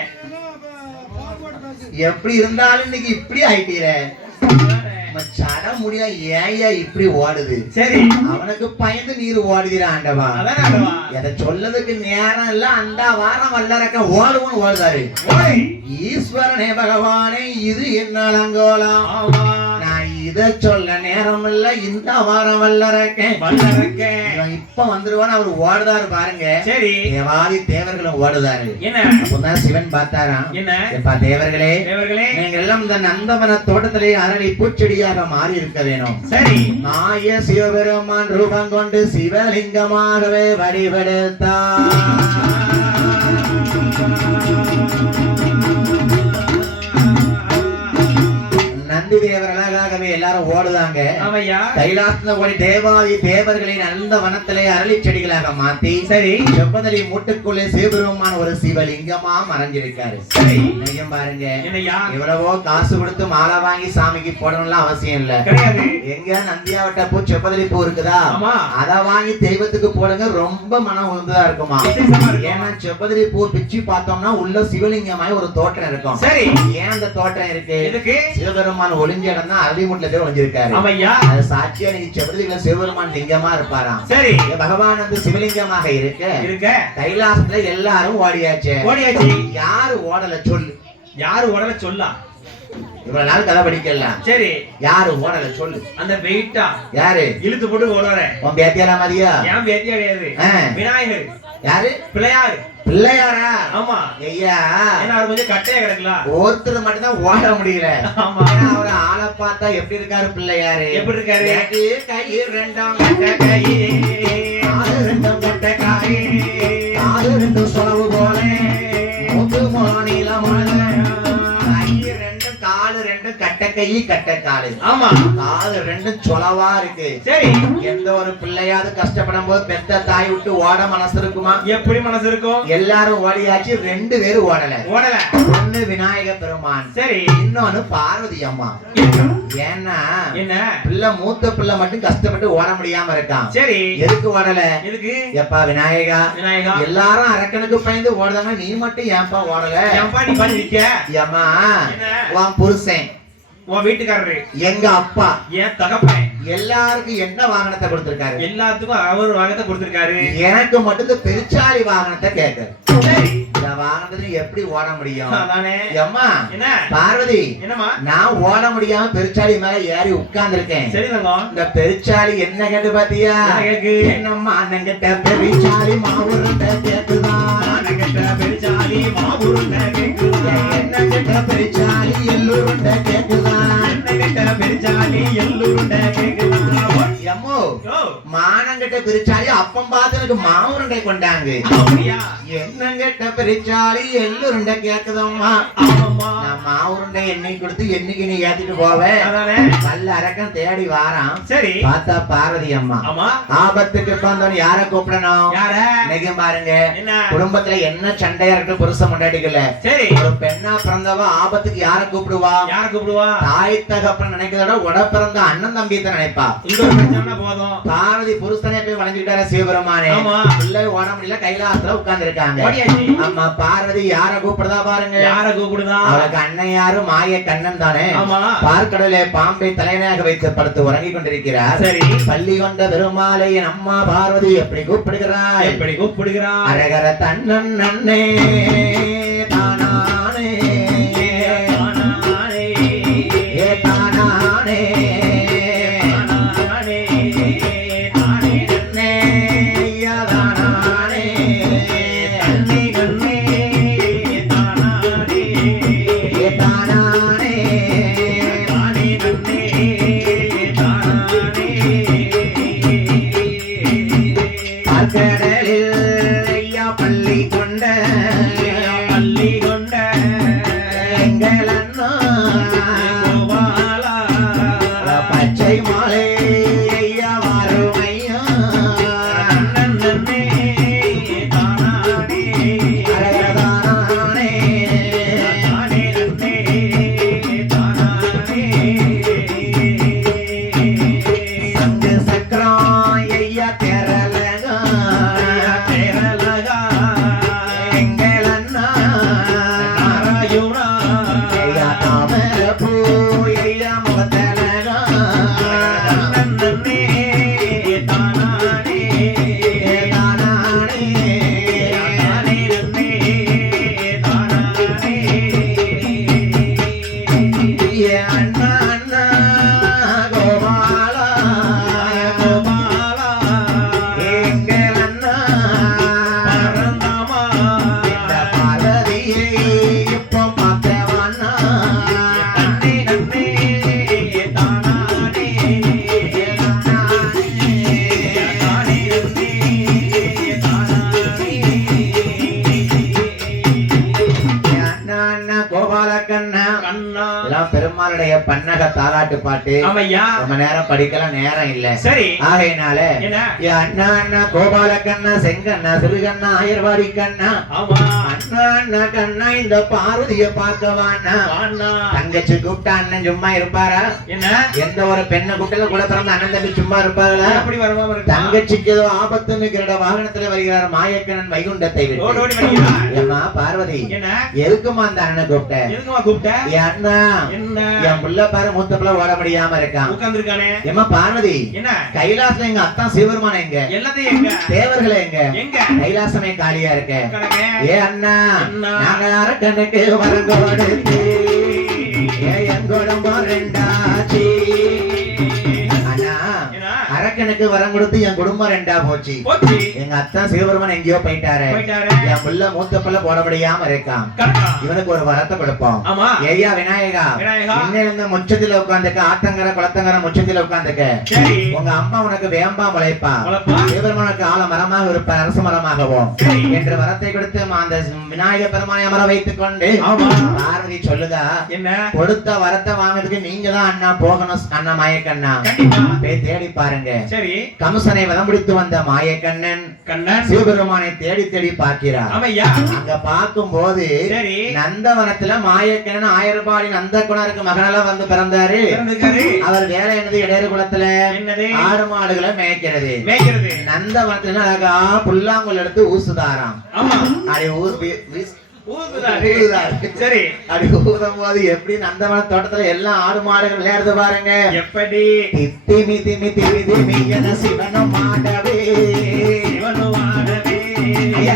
எப்படி இருந்தாலும் இன்னைக்கு இப்படி ஆயிட்டீர சட முடியல ஏயா இப்படி ஓடுது சரி அவனுக்கு பயந்து நீர் ஓடுகிற ஆண்டவா எதை சொல்லதுக்கு நேரம் இல்ல அந்த வாரம் வல்லரக்க ஓடுவோன்னு ஓடுதாரு ஈஸ்வரனே பகவானே இது என்ன அலங்கோலம் இத சொல்ல நேரம் இல்ல இந்த வாரம் வல்லறக்கேன் இப்ப வந்துருவான்னு அவர் ஓடுதாரு பாருங்க சரி தேவாதி தேவர்களும் ஓடுதாரு என்ன அப்பதான் சிவன் பார்த்தாரா என்ன தேவர்களே நீங்க எல்லாம் இந்த நந்தவன தோட்டத்திலே அரளி பூச்செடியாக மாறி இருக்க வேணும் சரி மாய சிவபெருமான் ரூபம் கொண்டு சிவலிங்கமாகவே வழிபடுத்தார் நந்தி தேவர் அழகாகவே எல்லாரும் ஓடுதாங்க கைலாசத்துல ஓடி தேவாதி தேவர்களின் அந்த வனத்திலே அரளி செடிகளாக மாத்தி சரி செப்பதலி மூட்டுக்குள்ளே சிவபெருமான் ஒரு சிவலிங்கமா மறைஞ்சிருக்காரு சரி நீங்க பாருங்க எவ்வளவோ காசு கொடுத்து மாலை வாங்கி சாமிக்கு போடணும்லாம் அவசியம் இல்ல எங்க நந்தியாவட்ட பூ செப்பதலி பூ இருக்குதா அத வாங்கி தெய்வத்துக்கு போடுங்க ரொம்ப மனம் உந்துதா இருக்குமா ஏன்னா செப்பதலி பூ பிச்சு பார்த்தோம்னா உள்ள சிவலிங்கமாய் ஒரு தோற்றம் இருக்கும் சரி ஏன் அந்த தோற்றம் இருக்கு சிவபெருமான் ஒளிஞ்ச இடம் தான் அரளிமுட்ல போய் ஒளிஞ்சிருக்காரு அது சாட்சியா நீங்க செப்பதில சிவபெருமான் லிங்கமா இருப்பாராம் சரி பகவான் வந்து சிவலிங்கமாக இருக்க கைலாசத்துல எல்லாரும் ஓடியாச்சு யாரு ஓடல சொல்லு யாரு ஓடல சொல்லா இவ்வளவு நாள் கதை படிக்கலாம் சரி யாரு ஓடல சொல்லு அந்த வெயிட்டா யாரு இழுத்து போட்டு ஓடுற உன் பேத்தியாரா மாதிரியா ஏன் பேத்தியா கிடையாது விநாயகர் யாரு பிள்ளையாரு பிள்ளையாரா ஆமா ஐயா ஏன்னா அவர் கொஞ்சம் கட்டையா கிடக்கலாம் ஒருத்தர் மட்டும் தான் ஓட முடியல ஆமா அவர் ஆளை பார்த்தா எப்படி இருக்காரு பிள்ளையாரு எப்படி இருக்காரு கை ரெண்டும் கட்ட கை காலு ரெண்டும் கட்ட காய் காலு ரெண்டும் சொலவு போல முது மாநில மலை காலு ரெண்டும் கட்ட கை கட்ட காலு ஆமா காலு ரெண்டும் சொலவா இருக்கு சரி எந்த ஒரு பிள்ளையாவது கஷ்டப்படும் போது பெத்த தாய் விட்டு ஓட மனசு இருக்குமா எப்படி மனசு இருக்கும் எல்லாரும் ஓடியாச்சு 2 பேரும் ஓடல ஒண்ணு விநாயக பெருமான் சரி இன்னொன்னு பார்வதி அம்மா ஏன்னா என்ன பிள்ளை மூத்த பிள்ளை மட்டும் கஷ்டப்பட்டு ஓட முடியாம இருக்கான் சரி எதுக்கு ஓடல எதுக்கு எப்பா விநாயகா எல்லாரும் அரக்கனுக்கு பயந்து ஓடுதாங்க நீ மட்டும் ஏன்பா ஓடல ஏன்பா நீ பண்ணி நிக்க ஏமா உன் புருஷன் உன் வீட்டுக்காரரு எங்க அப்பா என் தகப்பன் எல்லாருக்கும் என்ன வாகனத்தை கொடுத்திருக்காரு எல்லாத்துக்கும் அவர் வாகனத்தை கொடுத்திருக்காரு எனக்கு மட்டும் பெருச்சாலி வாகனத்தை கேட்காரு இந்த வாகனத்துல எப்படி ஓட முடியும்? அதானே. அம்மா என்ன பார்வதி, என்னம்மா? நான் ஓட முடியாம பெருச்சாளி மேல ஏறி உட்கார்ந்து இருக்கேன். சரி தங்கம். இந்த பெருச்சாளி என்ன கேட்டு பாத்தியா? என்னம்மா அண்ணன் கிட்ட பெருச்சாளி மாவுருண்ட கேக்குதா? அண்ணன் கிட்ட பெருச்சாளி மாவுருண்ட கேக்குதா? என்ன கிட்ட பெருச்சாளி எள்ளுருண்ட கேக்குதா? அண்ணன் கிட்ட பெருச்சாளி எள்ளுருண்ட கேக்குதா? எம்மோ மானங்கிட்ட பெருச்சாளி அப்பம் பார்த்து எனக்கு மாவுருண்டை கொண்டாங்க. அப்படியா? என்னங்கிட்ட பெருச்சாளி எள்ளுருண்டை கேக்குதம்மா. ஆமாம்மா. நான் மாவுருண்டை எண்ணெய் கொடுத்து என்னைக்கு நீ ஏத்திட்டு போவேன். அதானே. கல்ல அரக்கம் தேடி வாரான். சரி. பார்த்தா பார்வதி அம்மா. ஆமா. ஆபத்துக்கு வந்தவன் யார கூப்பிடணும்? யார? இன்னைக்கு பாருங்க, என்ன குடும்பத்துல என்ன சண்டையா இருக்கு புருஷன் முன்னாடிக்கல. சரி. ஒரு பெண்ணா பிறந்தவ ஆபத்துக்கு யார கூப்பிடுவா? யார கூப்பிடுவா? தாய் தகப்பன் நினைக்கிறத உட பிறந்த அண்ணன் தம்பி தான் நினைப்பா. போதும். பார்வதி புருஷனே போய் வணங்கிட்டார சிவபெருமானே. பிள்ளை ஓட முடியல, கைலாசத்துல உட்கார்ந்து இருக்காங்க. ஆமா, பார்வதி யார கூப்பிடுதா பாருங்க. யார கூப்பிடுதா? அவளுக்கு அண்ணன் யாரு? மாய கண்ணன் தானே. ஆமா. பார்க்கடலே பாம்பை தலையணையாக வைத்து படுத்து உறங்கி கொண்டிருக்கிறார். சரி. பள்ளி கொண்ட பெருமாளை என் அம்மா பார்வதி எப்படி கூப்பிடுகிறாய்? எப்படி கூப்பிடுகிறாய்? அரகர தன்னன் நன்னே தானானே தானானே ஏ தானானே பெருமாளுடைய பன்னக தாலாட்டு பாட்டு ரொம்ப நேரம் படிக்கலாம், நேரம் இல்ல. சரி. ஆகையினால அண்ணா அண்ணா கோபால கண்ணா செங்கண்ணா சிறுகண்ணா ஆயர்வாடி கண்ணா அண்ணா அண்ணா கண்ணா இந்த பார்வதிய பார்க்கவாண்ணா. தங்கச்சி கூப்பிட்டா அண்ணன் சும்மா இருப்பாரா? என்ன எந்த ஒரு பெண்ணை கூட்டல கூட பிறந்த அண்ணன் தம்பி சும்மா இருப்பாங்களா? தங்கச்சிக்கு ஏதோ ஆபத்துன்னு கிரட வாகனத்துல வருகிறார் மாயக்கண்ணன் வைகுண்டத்தை விட்டு. ஏமா பார்வதி, எதுக்குமா அந்த அண்ணனை கூப்பிட்ட? அண்ணா என் புள்ள பாரு மூத்த புள்ள ஓட முடியாம இருக்கான், உட்கார்ந்திருக்கானே. ஏமா பார்வதி, கைலாசம் எங்க அத்தான் சிவபெருமான் எங்க? எல்லாத்தையும் எங்க? தேவர்களே எங்க? கைலாசமே காலியா இருக்க. ஏ அண்ணா, நாங்க அரக்கனுக்கு வரங்கோடுத்து எங்கோடம்போ ரெண்டாச்சி. அரக்கனுக்கு வரம் கொடுத்து என் குடும்பம் ரெண்டா போச்சு. எங்க அத்தா சிவபெருமான் எங்கேயோ போயிட்டாரு. என் புள்ள மூத்த புள்ள போட முடியாம இருக்கான். இவனுக்கு ஒரு வரத்தை கொடுப்போம். ஏய்யா விநாயகா, இன்னிலிருந்து முச்சத்துல உட்காந்துக்க, ஆத்தங்கர குளத்தங்கர முச்சத்துல உட்காந்துக்க. உங்க அம்மா உனக்கு வேம்பா முளைப்பா, சிவபெருமானுக்கு ஆல மரமாக இருப்ப அரச மரமாகவும் என்று வரத்தை கொடுத்து அந்த விநாயக பெருமானை அமர வைத்துக் கொண்டு பார்வதி சொல்லுதா, கொடுத்த வரத்தை வாங்கிறதுக்கு நீங்க தான் அண்ணா போகணும். அண்ணா மாயக்கண்ணா போய் தேடி பாருங்க. சரி. கம்சனை வதம் பிடித்து வந்த மாயக்கண்ணன் சிவபெருமானை தேடி தேடி பார்க்கிறார். அங்க பார்க்கும் போது நந்தவனத்துல மாயக்கண்ணன் ஆயர்பாடி நந்த குணருக்கு மகனால வந்து பிறந்தாரு. அவர் வேலை என்னது? இடையறு குளத்துல ஆடு மாடுகளை மேய்க்கிறது. நந்தவனத்துல அழகா புல்லாங்குழல் எடுத்து ஊசுதாராம். சரி. அப்படி ஊதும் போது எப்படி நந்தவன தோட்டத்துல எல்லாம் ஆடு மாடுகள் விளையாடுது பாருங்க. எப்படி? திமி திமி திமி திமி என சிவனும் ஆடவே, சிவனும் ஆடவே,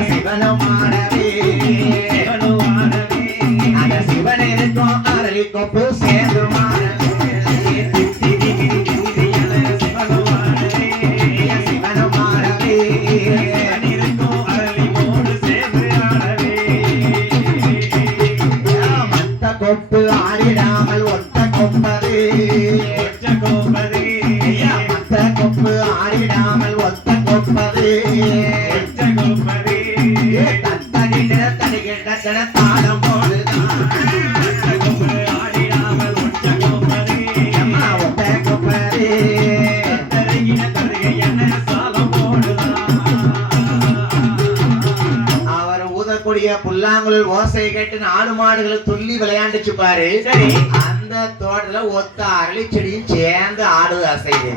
சிவனும் ஆடவே அந்த சிவன் இருக்கும் அரளி கொப்பு சேர்ந்து மாறவே சிவனும் ஆடவே மத்த கொப்பு ஆடிடாமல் ஒத்த கொப்பது மத்த கொப்பு ஆடிடாமல் ஒத்த கொப்பது தத்தகிட்ட தடிகிட்ட தாளம் போடுதான் ஒத்த கொப்பது அவர் ஊதக்கூடிய புல்லாங்குழல் ஓசை கேட்டு நாடு மாடுகள் துள்ளி விளையாண்டுச்சு பாரு சரி. அந்த தோட்டத்துல ஒத்த அரளி செடியும் சேர்ந்து ஆடுது அசைது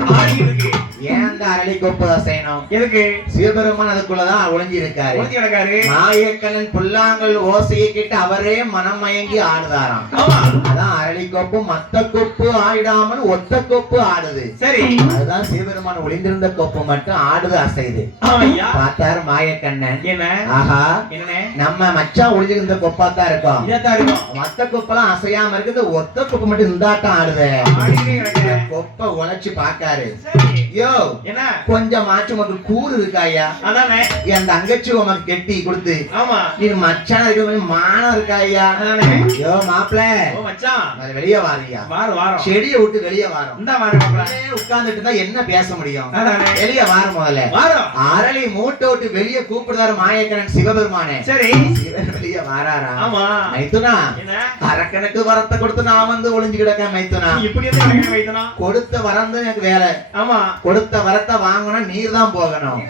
ஏன் அரளி கொப்பு அசையணும் எதுக்கு சிவபெருமான் அதுக்குள்ளதான் ஒளிஞ்சு இருக்காரு ஒளிஞ்சு கிடக்காரு. நாயக்கனின் புல்லாங்கல் ஓசையை கேட்டு அவரே மனம் மயங்கி ஆடுதாராம் ஆமா அதான் அரளி கொப்பு மத்த கொப்பு ஆடிடாமல் ஒத்த கொப்பு ஆடுது சரி அதுதான் சிவபெருமான் ஒளிந்திருந்த கொப்பு மட்டும் ஆடுது அசைது ஆமையா பார்த்தாரு மாயக்கண்ணன் என்ன ஆஹா என்ன நம்ம மச்சான் ஒளிஞ்சிருந்த கொப்பாத்தான் இருக்கும் இதத்தான் இருக்கும் மத்த கொப்பெல்லாம் அசையாம இருக்குது ஒத்த கொப்பு மட்டும் இந்தாட்டம் ஆடுது ஆடிட்டே கிடக்கு. கொப்ப உழைச்சு பாக்காரு சரி. யோ என்ன கொஞ்சமாச்சும் உனக்கு கூறு இருக்காயா அதானே என் தங்கச்சி உனக்கு கெட்டி கொடுத்து ஆமா நீ மச்சான் இருக்க மானம் இருக்காயா அதானே யோ மாப்பிள ஓ மச்சான் வெளியே வாரியா வாரம் செடியை விட்டு வெளியே வாரம் இந்த வாரம் மாப்ள. உட்கார்ந்துட்டு இருந்தா என்ன பேச முடியும் அதானே வெளியே வாரம் முதல்ல வாரம் அரளி மூட்டை விட்டு வெளியே கூப்பிடுறாரு மாயக்கரன் சிவபெருமானே சரி சிவன் வெளியே வாராரா ஆமா மைத்துனா என்ன அரக்கனுக்கு வரத்தை கொடுத்து நான் வந்து ஒளிஞ்சு கிடக்க மைத்துனா இப்படி எதுக்கு கிடக்கு வைத்தனா கொடுத்த வரம் தான் எனக்கு வேலை ஆமா கொடுத்த வரத்தை வாங்கணும் நீர் தான் போகணும்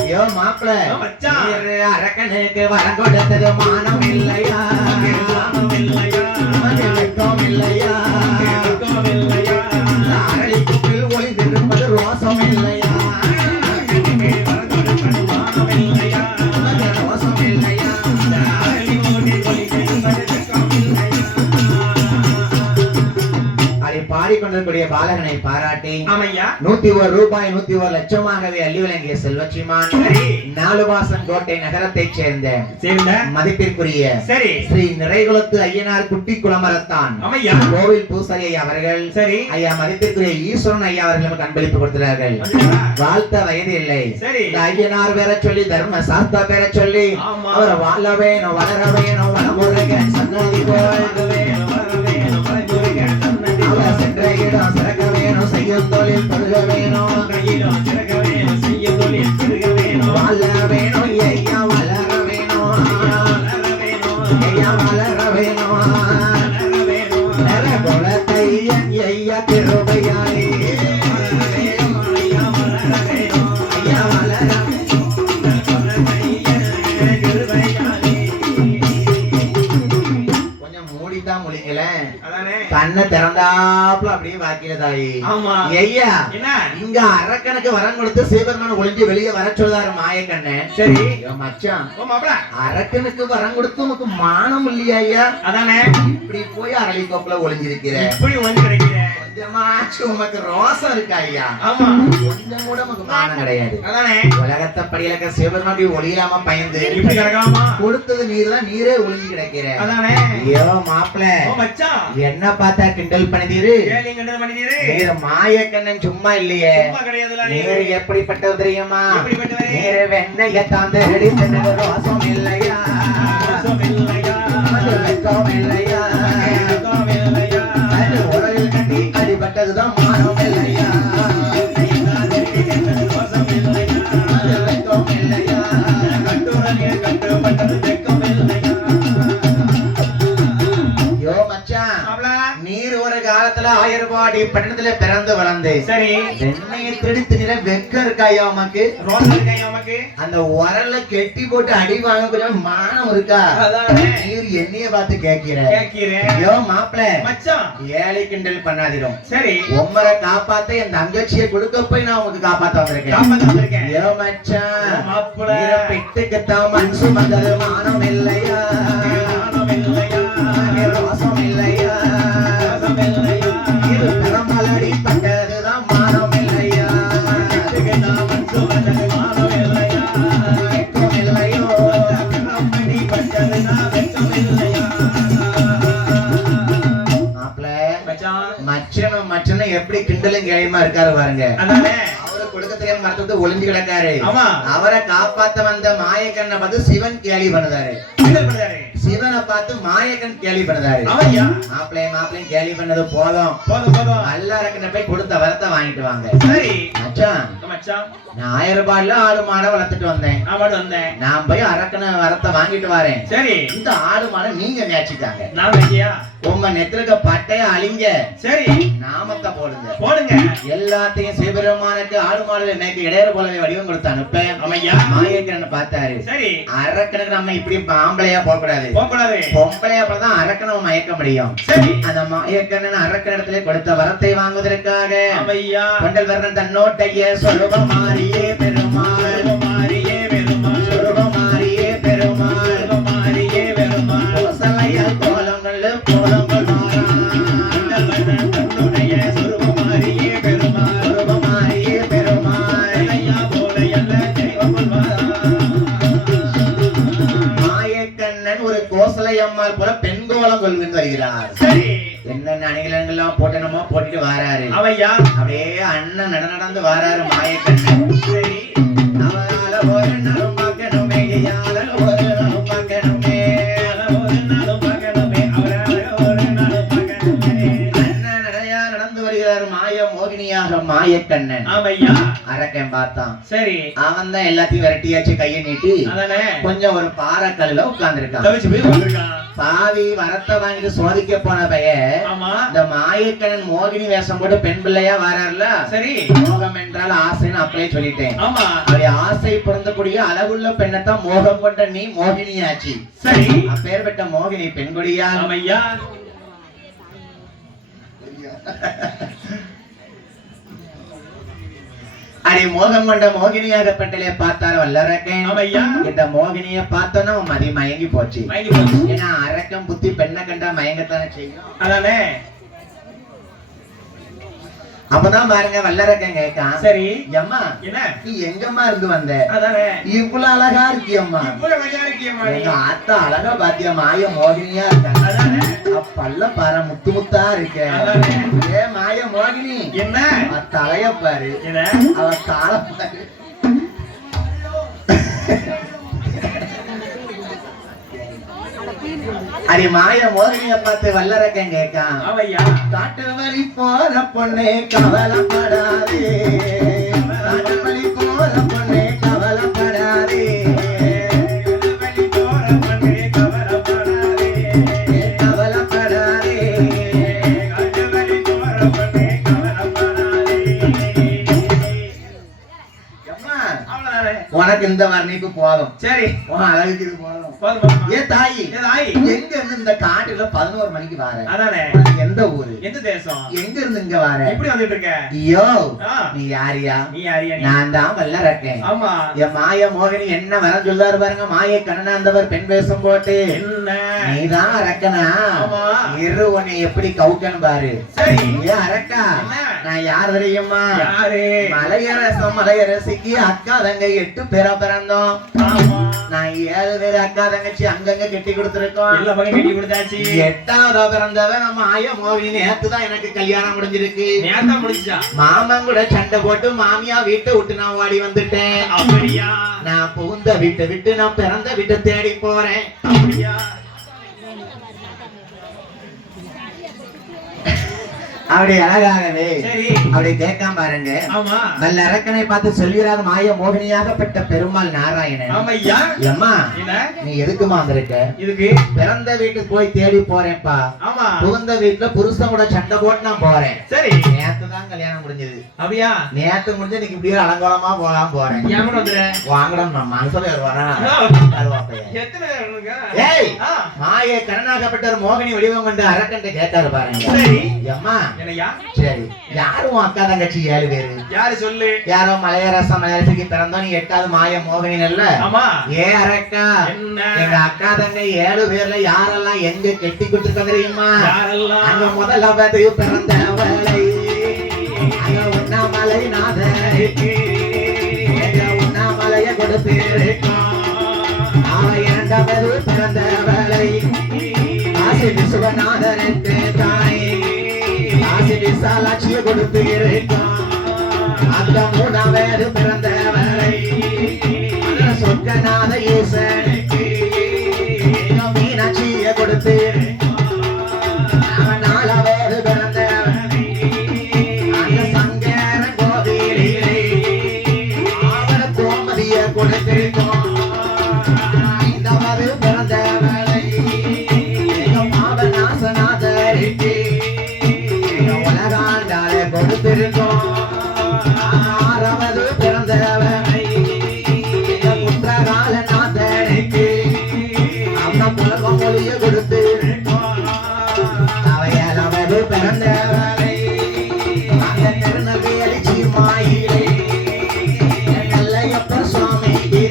ஐயோ மாப்பிள ஓ மச்சான். நீர் அரக்கனுக்கு வரம் கொடுத்தது மானம் இல்லையா வெட்கம் இல்லையா அரளி குப்பில் ஒளிந்திருப்பது ரோசம் இல்லையா ரோசம் இல்லையா அதை பாடிக்கொண்டிருக்கூடிய பாலகனை பாராட்டி ஆமையா 101 ரூபாய் 101 லட்சமாகவே அள்ளி வழங்கிய செல்வச்சிமான் சரி. நாலுவாசன் கோட்டை நகரத்தைச் சேர்ந்த சேர்ந்த மதிப்பிற்குரிய சரி ஸ்ரீ நிறைகுலத்து ஐயனார் குட்டி குளமரத்தான் ஆமையா கோவில் பூசாரி ஐயா அவர்கள் சரி ஐயா மதிப்பிற்குரிய ஈஸ்வரன் ஐயா அவர்கள் நமக்கு அன்பளிப்பு கொடுக்கிறார்கள் வந்துட்டா? வாழ்த்த வயது இல்லை சரி. இந்த ஐயனார் பேர சொல்லி தர்ம சாஸ்தா பேர சொல்லி ஆமா. அவர் வாழ வேணும் வளர வேணும் வளமுறைக சன்னதி வாழ்க வேணும் அவர் சென்ற இடம் சிறக்க வேணும் செய்யும் தொழில் பெருக வேணும் வாழ வேணும் ஐயா வளர வேணும் ஐயா வளர வேணும் குலத்தை ஐயா திருவையாளி ஐயா வளர கொஞ்சம் மூடித்தான் முழிக்கல அதானே கண்ணை திறந்தாப்புல அப்படியே வாக்கில தாயி ஆமா ஐயா என்ன இங்க அரக்கனுக்கு வரம் கொடுத்து சிவபெருமான் ஒளிஞ்சு வெளியே வர சொல்றாரு மாயக்கண்ணன் சரி ஐயோ மச்சான் ஓ மாப்ள அரக்கனுக்கு வரம் கொடுத்து உனக்கு மானம் இல்லையா ஐயா அதானே இப்படி போய் அரளி கோப்புல ஒளிஞ்சிருக்கிற இப்படி வந்து கிடைக்கிற கொஞ்சமாச்சும் உனக்கு ரோசம் இருக்கா ஐயா ஆமா கொஞ்சம் கூட உனக்கு மானம் கிடையாது அதானே உலகத்தை படியிலக்க சிவபெருமான் ஒளியிலாம பயந்து இப்படி கிடக்காமா கொடுத்தது நீர் தான் நீரே ஒளிஞ்சு கிடைக்கிற அதானே ஐயோ மாப்பிள ஓ மச்சான் என்ன பார்த்தா கிண்டல் பண்ணிதீரு கேலிங் கண்டது பண்ணிதீரு நீர் மாயக்கண்ணன் சும்மா இல்லையே சும்மா கிடையாதுல நீ நீர் எப்படிப்பட்டது தெரியுமா எப்படிப்பட்டவரே? நீர் வெண்ணைய தாந்தடி தின்னது ரோசம் இல்லையா இல்லையா அது வெட்கம் இல்லையா இல்லையா அது உடலில் கட்டி அடிபட்டதுதான் மானம் இல்லையா அது வெட்கம் இல்லையா கட்டுப்பட்டது வெட்கம் இல்லையா யோ மச்சான் மாப்ள நீர் ஒரு காலத்துல 1000 ரூபாய் பட்டணத்துல பிறந்து வளர்ந்து சரி வெண்ணையை திருடி தின வெக்கம் இருக்காயா உமக்கு ரோசா இருக்கா நமக்கு அந்த உரல்ல கெட்டி போட்டு அடி வாங்க கொஞ்சம் மானம் இருக்கா அதானே நீர் என்னைய பார்த்து கேட்கிற கேக்கிறேன் ஐயோ மாப்பிள மச்சான் ஏழை கிண்டல் பண்ணாதிரும் சரி உம்மரை காப்பாத்த என் தங்கச்சியை கொடுக்க போய் நான் உங்களுக்கு காப்பாத்த வந்திருக்கேன் காப்பாத்த வந்திருக்கேன் ஐயோ மச்சான் மாப்ள நீரை பெட்டுக்குத்தான் மண் சுமந்தது மானம் இல்லையா மானம் இல்லையா ரோசம் இல்லையா ரோசம் இல்லையா இது பெருமலடி பட்டதுதான் மானம் இல்லையா மானம் இல்லையா வெட்கம் இல்லையோ நம்ம மச்சனை எப்படி கிண்டலும் கேலியுமா இருக்காரு பாருங்க. அதானே அவரை கொடுக்க தெரியாம மரத்தை ஒளிஞ்சு கிடக்காரு. ஆமா அவரை காப்பாத்த வந்த மாயக்கண்ணை பார்த்து சிவன் கேலி பண்ணுதாரு. சிவனை பார்த்து மாயக்கன் கேலி பண்ணுதாரு. அவய்யா மாப்பிள்ளையும் கேலி பண்ணது போதும் நல்லா இருக்கன போய் கொடுத்த வரத்தை வாங்கிட்டு வாங்க. சரி மச்சான் மச்சான் நான் 1000 ரூபாய்ல ஆடு மாடை வளர்த்துட்டு வந்தேன். நான் போய் அரக்கன வரத்தை வாங்கிட்டு வரேன். சரி இந்த ஆடு மாடை நீங்க மேய்ச்சிட்டாங்க. நான் வைக்கியா உங்க நெத்திருக்க பட்டைய அழிங்க. சரி நாமத்தை போடுங்க. எல்லாத்தையும் சிவபெருமானுக்கு ஆடு மாடுல மேய்க்க இடையற போலவே வடிவம் கொடுத்து அனுப்ப. அமையா மாயக்கன் பார்த்தாரு. சரி அரக்கனுக்கு நம்ம இப்படி ஆம்பளையா போக கூடாது. பொம்பளையா போதான் அரக்கனை மயக்க முடியும். சரி அந்த மாயக்கண்ணன் அரக்கன் இடத்துல கொடுத்த வரத்தை வாங்குவதற்காக அமையா கொண்டல் வர்ணன் தன்னோட்டைய சொல்லுவ மாறியே பெருமாள் மாறியே பெருமாள் மாறியே பெருமாள் மாறியே பெருமாள் கோசலையால் கோலங்கள் தன்னுடைய சொருப மாறியே பெருமாள் மாறியே பெருமாள் ஐயா போலையல்ல தெய்வம் மாயக்கண்ணன் ஒரு கோசலை அம்மாள் போல பெண் கோலம் கொள்கின்ற வருகிறார். சரி என்னென்ன அணிகலன்கள்லாம் போட்டணுமோ போட்டுட்டு வாராரு. அவையா அப்படியே அண்ணன் நடந்து வாராரு மாயக்கண்ணன். சரி அவரால ஒரு நாளும் பார்க்கணுமே யார ஒரு நாளும் பார்க்கணுமே அண்ணன் நடையா நடந்து வருகிறார் மாய மோகினியாக மாயக்கண்ணன். அரக்கன் பார்த்தான். சரி அவன் தான் எல்லாத்தையும் விரட்டியாச்சு கையை நீட்டி அதானே கொஞ்சம் ஒரு பாறைக்கல்ல உட்கார்ந்துருக்கான். பாவி வரத்தை வாங்கிட்டு சோதிக்க போன பையன் இந்த மாயக்கண்ணன் மோகினி வேஷம் போட்டு பெண் பிள்ளையா வராருல. சரி மோகம் என்றால் ஆசைன்னு அப்படியே சொல்லிட்டேன். ஆமா அப்படி ஆசை பிறந்தக்கூடிய அழகுள்ள பெண்ணத்தான் மோகம் கொண்ட நீ மோகினியாச்சு. சரி அப்பேற்பட்ட மோகினி பெண்கொடியா ஐயா அடே மோகம் கொண்ட மோகினியாகப்பட்டலே பார்த்தார் வல்லரக்கன். ஐயா இந்த மோகினிய பார்த்தோன்னா மதி மயங்கி போச்சு. ஏன்னா அரக்கம் புத்தி பெண்ணை கண்டா மயங்கத்தானே செய்யும். அதானே அப்பதான் பாருங்க வல்லரக்கன் கேட்கான். சரி அம்மா என்ன நீ எங்கம்மா இருந்து வந்த? அதானே இவ்வளவு அழகா இருக்கியம்மா. எங்க ஆத்தா அழகா பாத்தியா மாய மோகினியா இருக்காங்க. அதானே பல்ல பாரு முத்து முத்தா இருக்க. ஏ மாய மோகினி என்ன தலைய பாரு அவ கால பாரு. அடி மாய மோகினிய பார்த்து வல்லரக்கன் கேட்கான். காட்டு வழி போற பொண்ணே கவலைப்படாதே. காட்டு வழி போற பொண்ணே கவலைப்படாதே. உனக்கு இந்த வர்ணிப்பு போதும். சரி அழகுக்கு இது போதும். ஏ தாயி எங்க இருந்து இந்த காட்டுல 11 மணிக்கு வார? அதானே எந்த ஊரு எந்த தேசம் எங்க இருந்து இங்க வார? எப்படி வந்துட்டு இருக்க? ஐயோ நீ யாரியா? நான் தான் வல்லரக்கன். ஆமா என் மாய மோகினி என்ன வர சொல்லாரு பாருங்க. மாய கண்ணாந்தவர் பெண் வேஷம் போட்டு நீதான் அரக்கனா? இரு உன்னை எப்படி கவுக்கன்னு பாரு. ஏ அரக்கா நான் யார் தெரியுமா? மலையரசிக்கு அக்கா தங்கை 8 பேரா பிறந்தோம். நான் 7 பேர் அக்கா தங்கச்சி அங்கங்க கட்டி கொடுத்திருக்கோம். 8ஆவதா பிறந்தவன் நம்ம ஆய மோகினி. நேத்துதான் எனக்கு கல்யாணம் முடிஞ்சிருக்கு. மாமன் கூட சண்டை போட்டு மாமியா வீட்டை விட்டு நான் ஓடி வந்துட்டேன். அப்படியா நான் புகுந்த வீட்டை விட்டு நான் பிறந்த வீட்டை தேடி போறேன். அப்படியா அப்படி அழகாகவே அப்படி கேட்காம பாருங்க. நல்ல அரக்கனை பார்த்து சொல்கிறார் மாய மோகினியாகப்பட்ட பெருமாள் நாராயணன். அம்மா நீ எதுக்குமா வந்திருக்க? பிறந்த வீட்டுக்கு போய் தேடி போறேன்ப்பா. புகுந்த வீட்டுல புருஷன் கூட சண்டை போட்டு நான் போறேன். சரி நேத்து தான் கல்யாணம் முடிஞ்சது. அப்படியா நேத்து முடிஞ்சு இன்னைக்கு இப்படியே அலங்கோலமா போலாம் போறேன். வாங்கடம் நான் மனசுல வருவானா? ஏய் மாய கண்ணனாகப்பட்ட ஒரு மோகினி வடிவம் கொண்டு அரக்கன் கேட்டாரு பாருங்க. அம்மா சரி யாரும் அக்கா தங்கச்சி 7 பேரு யாரு சொல்லு? யாரோ மலையரசிக்கு பிறந்தோம். நீ 8வது மாய மோகினி இல்ல? ஏ அரக்கா எங்க அக்கா தங்கை 7 பேர்ல யாரெல்லாம் எங்க கெட்டி கொடுத்துருக்க தெரியுமா? அங்க முதல்ல பார்த்து பிறந்தவளை உண்ணாமலை நாதருக்கு உண்ணாமலைய கொடுத்து 2வது பிறந்தவளை காசி விசுவநாதருக்கு தாய் காசி விசாலாட்சியை கொடுத்து இருக்கான் அந்த மூணாவது பிறந்தவரை சொர்க்கநாத ஈசனுக்கு மீனாட்சியை கொடுத்து அவன் நாலாவது பிறந்தவரை அந்த சங்கர கோவிலிலே அவன் கோமதியை கொடுத்திருக்கோம் ஐந்தாவது பிறந்தவரை பாபநாசநாதருக்கு உலகாண்டாலே கொடுத்திருக்கோம் ஆறாவது பிறந்தவரை குற்றகாலநாதனுக்கு அவன் புலகம் மொழிய கொடுத்து ஏழாவது பிறந்தவரை அந்த திருநெல்வேலி சீமாயிலே நெல்லையப்ப சுவாமிக்கு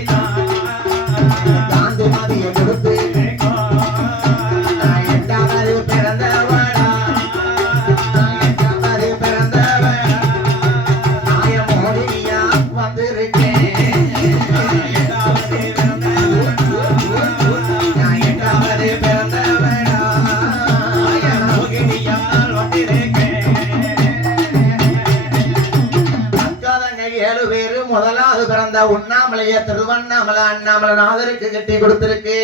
காந்திமதியை கொடுத்து எட்டாவது பிறந்தவடா எட்டாவது பிறந்தவடா நாயமோடியா வந்திருக்கேன் எட்டாவது பிறந்தவடா நாயமோகினியால் வந்திருக்கேன் அக்காதங்க 7 பேரு முதலாவது பிறந்த உண்ணாமலைய திருவண்ணாமலை அண்ணாமலைநாதருக்கு கட்டி கொடுத்திருக்கு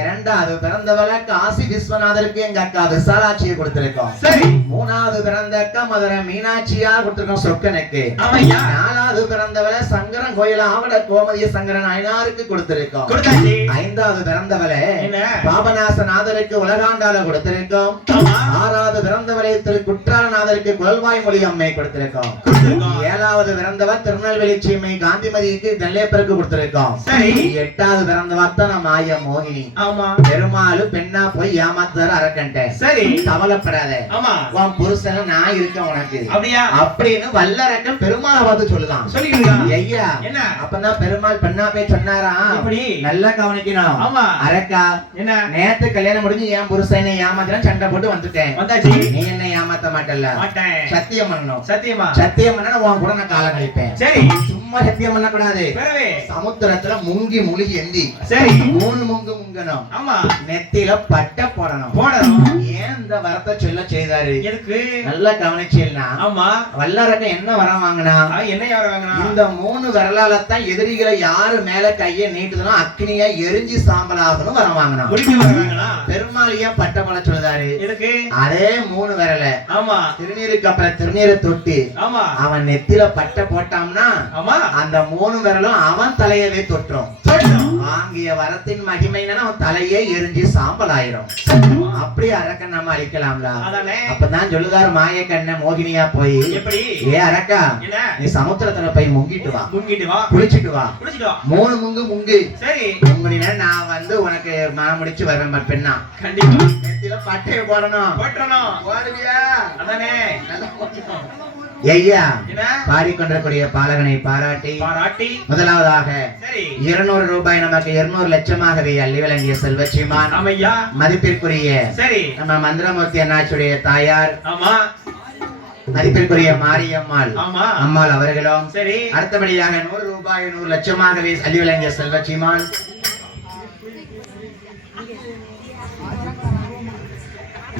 இரண்டாவது பிறந்தவள காசி விஸ்வநாதருக்கு எங்க அக்கா விசாலாட்சியை கொடுத்திருக்கோம் சரி மூணாவது பிறந்த அக்கா மதுரை மீனாட்சியா கொடுத்திருக்கோம் சொக்கனுக்கு ஆமையா நாலாவது பிறந்தவள சங்கரன் கோயில ஆவட கோமதிய சங்கரன் ஐனாருக்கு கொடுத்திருக்கோம் கொடுத்தாச்சு ஐந்தாவது பிறந்தவள என்ன பாபநாசநாதருக்கு உலகாண்டால கொடுத்திருக்கோம் ஆமா ஆறாவது பிறந்தவளை திரு குற்றாலநாதருக்கு குழல்வாய் மொழி அம்மை கொடுத்திருக்கோம் கொடுத்திருக்கோம் ஏழாவது பிறந்தவர் திருநெல்வேலி சீமை காந்திமதிக்கு நெல்லையப்பருக்கு கொடுத்திருக்கோம் சரி எட்டாவது பிறந்தவர் தான் நம்ம ஆய மோகினி ஆமா பெருமாளும் பெண்ணா போய் ஏமாத்துறாரு அரக்கன்ட்ட சரி கவலைப்படாத ஆமா உன் புருஷன் நான் இருக்கேன் உனக்கு அப்படியா அப்படின்னு வல்லரக்கன் பெருமாளை பார்த்து சொல்லுதான் சொல்லிக்கிறீங்களா ஐயா என்ன அப்பதான் பெருமாள் பெண்ணா போய் சொன்னாரா எப்படி நல்லா கவனிக்கணும் ஆமா அரக்கா என்ன நேத்து கல்யாணம் முடிஞ்சு என் புருஷனை ஏமாத்துறான் சண்டை போட்டு வந்துட்டேன் வந்தாச்சு நீ என்ன ஏமாத்த மாட்டல்ல மாட்டேன் சத்தியம் பண்ணணும் சத்தியமா சத்தியம் பண்ணா உன் கூட நான் காலம் கழிப்பேன் சரி சும்மா சத்தியம் பண்ண கூடாது பிறவே சமுத்திரத்துல முங்கி முழுகி எந்தி சரி 3 முங்கு முங்கணும் ஆமா நெத்தியில பட்டை போடணும் போடணும் ஏன் இந்த வரத்தை சொல்ல செய்தாரு எதுக்கு நல்லா கவனிச்சீங்கன்னா ஆமா வல்லரக்கன் என்ன வரம் வாங்கினா என்ன யார வாங்கினா இந்த 3 விரலாலத்தான் எதிரிகளை யாரு மேல கையை நீட்டுதனோ அக்னியா எரிஞ்சு சாம்பலாகணும் வரம் வாங்கினா குடிக்க வாங்கினா பெருமாளியா பட்டை போல சொல்லுதாரு எதுக்கு அதே 3 விரல ஆமா திருநீருக்கு அப்புறம் திருநீரை தொட்டு ஆமா அவன் நெத்தியில பட்டை போட்டான்னா ஆமா அந்த 3 விரலும் அவன் தலையவே தொற்றும் சொல்லணும் வாங்கிய வரத்தின் மகிமை என்னன்னா அவன் தலையே எரிஞ்சு சாம்பல் ஆயிரும் அப்படி அரக்கன் நம்ம அழிக்கலாம்ல அதானே அப்பதான் சொல்லுதாரு மாய கண்ண மோகினியா போய் எப்படி ஏ அரக்கா என்ன நீ சமுத்திரத்துல போய் முங்கிட்டு வா முங்கிட்டு வா குளிச்சிட்டு வா குளிச்சிட்டு வா 3 முங்கு முங்கு சரி முங்குனினா நான் வந்து உனக்கு மனம் முடிச்சு வருவேன் பார் பெண்ணா கண்டிப்பா நெத்தியில பட்டையை போடணும் போட்டுறணும் போடுவியா அதானே நல்லா போடணும். ஐயா என்ன பாடிக்கொண்டிருக்கூடிய பாலகனை பாராட்டி பாராட்டி முதலாவதாக சரி 200 ரூபாய் நமக்கு 200 லட்சமாகவே அள்ளி வழங்கிய செல்வச்சிமான் ஆமையா மதிப்பிற்குரிய சரி நம்ம மந்திரமூர்த்தி அண்ணாச்சுடைய தாயார் ஆமா மதிப்பிற்குரிய மாரியம்மாள் ஆமா அம்மாள் அவர்களும் சரி அடுத்தபடியாக 100 ரூபாய் 100 லட்சமாகவே அள்ளி வழங்கிய செல்வச்சிமான்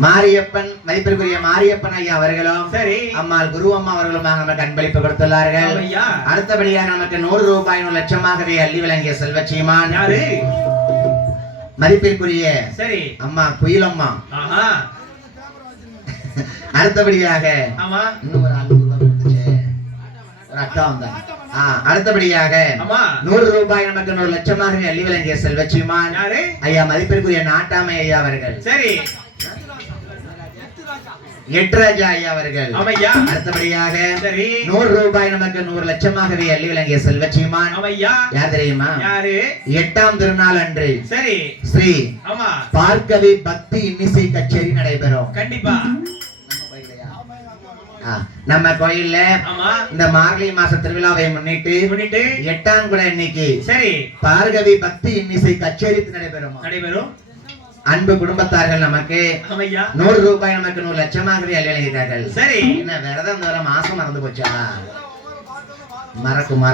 மாரியப்பன் மதிப்பிற்குரிய மாரியப்பன் ஐயா அவர்களும் சரி அம்மாள் குரு அம்மா அவர்களும் நமக்கு அன்பளிப்பு கொடுத்துள்ளார்கள் ஆமையா அடுத்தபடியாக நமக்கு 100 ரூபாய் 100 லட்சமாகவே அள்ளி வழங்கிய செல்வச்சிமான் யாரு மதிப்பிற்குரிய சரி அம்மா குயிலம்மா ஆஹா அடுத்தபடியாக ஆமா இன்னும் ஒரு 500 ரூபாய் கொடுத்துச்சு. ஒரு அக்கா வந்தாங்க அடுத்தபடியாக ஆமா 100 ரூபாய் நமக்கு 100 லட்சமாகவே அள்ளி வழங்கிய செல்வச்சிமான் யாரு ஐயா மதிப்பிற்குரிய நாட்டாமை ஐயா அவர்கள் சரி எட்ராஜா ஐயா அவர்கள் ஆமையா அடுத்தபடியாக சரி 100 ரூபாய் நமக்கு 100 லட்சமாகவே அள்ளி வழங்கிய செல்வச்சிமான் ஆமையா யார் தெரியுமா யாரு 8ஆம் திருநாள் அன்று சரி ஸ்ரீ ஆமா பார்க்கவி பக்தி இன்னிசை கச்சேரி நடைபெறும் கண்டிப்பா நம்ம கோயில்ல ஆமா இந்த மார்கழி மாச திருவிழாவை முன்னிட்டு முன்னிட்டு 8ஆம் கூட இன்னைக்கு சரி பார்கவி பக்தி இன்னிசை கச்சேரி நடைபெறும் நடைபெறும் அன்பு குடும்பத்தார்கள் நமக்கு ஆமையா 100 ரூபாய் நமக்கு 100 லட்சமாகவே அள்ளி வழங்கினார்கள் சரி என்ன விரதம் வர மாசம் மறந்து போச்சா மறக்கும்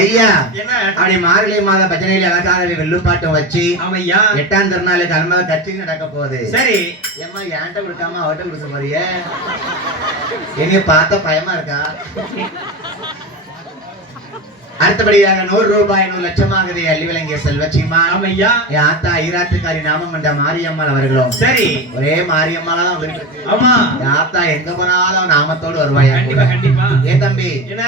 ஐயா. என்ன அப்படி மார்கழி மாத பஜனையில அழகாக வெள்ளுப்பாட்டம் வச்சு ஆமையா 8ஆம் திருநாளுக்கு அலமாக கட்சி நடக்க போகுது. சரி ஏம்மா என்கிட்ட கொடுக்காம அவட்ட கொடுக்க மாதிரியே என்னைய பார்த்தா பயமா இருக்கா? அடுத்தபடியாக 100 ரூபாய் 100 லட்சமாகவே அள்ளி விளங்கிய செல்வச்சிமா ஆமையா என் ஆத்தா ஐராத்துக்காரி நாமம் கொண்ட மாரியம்மாள் அவர்களும் சரி ஒரே மாரியம்மாளா தான் வந்துட்டு இருக்கு. ஆமா என் ஆத்தா எங்க போனாலும் நாமத்தோடு வருவாயா? கண்டிப்பா கண்டிப்பா ஏன் தம்பி என்ன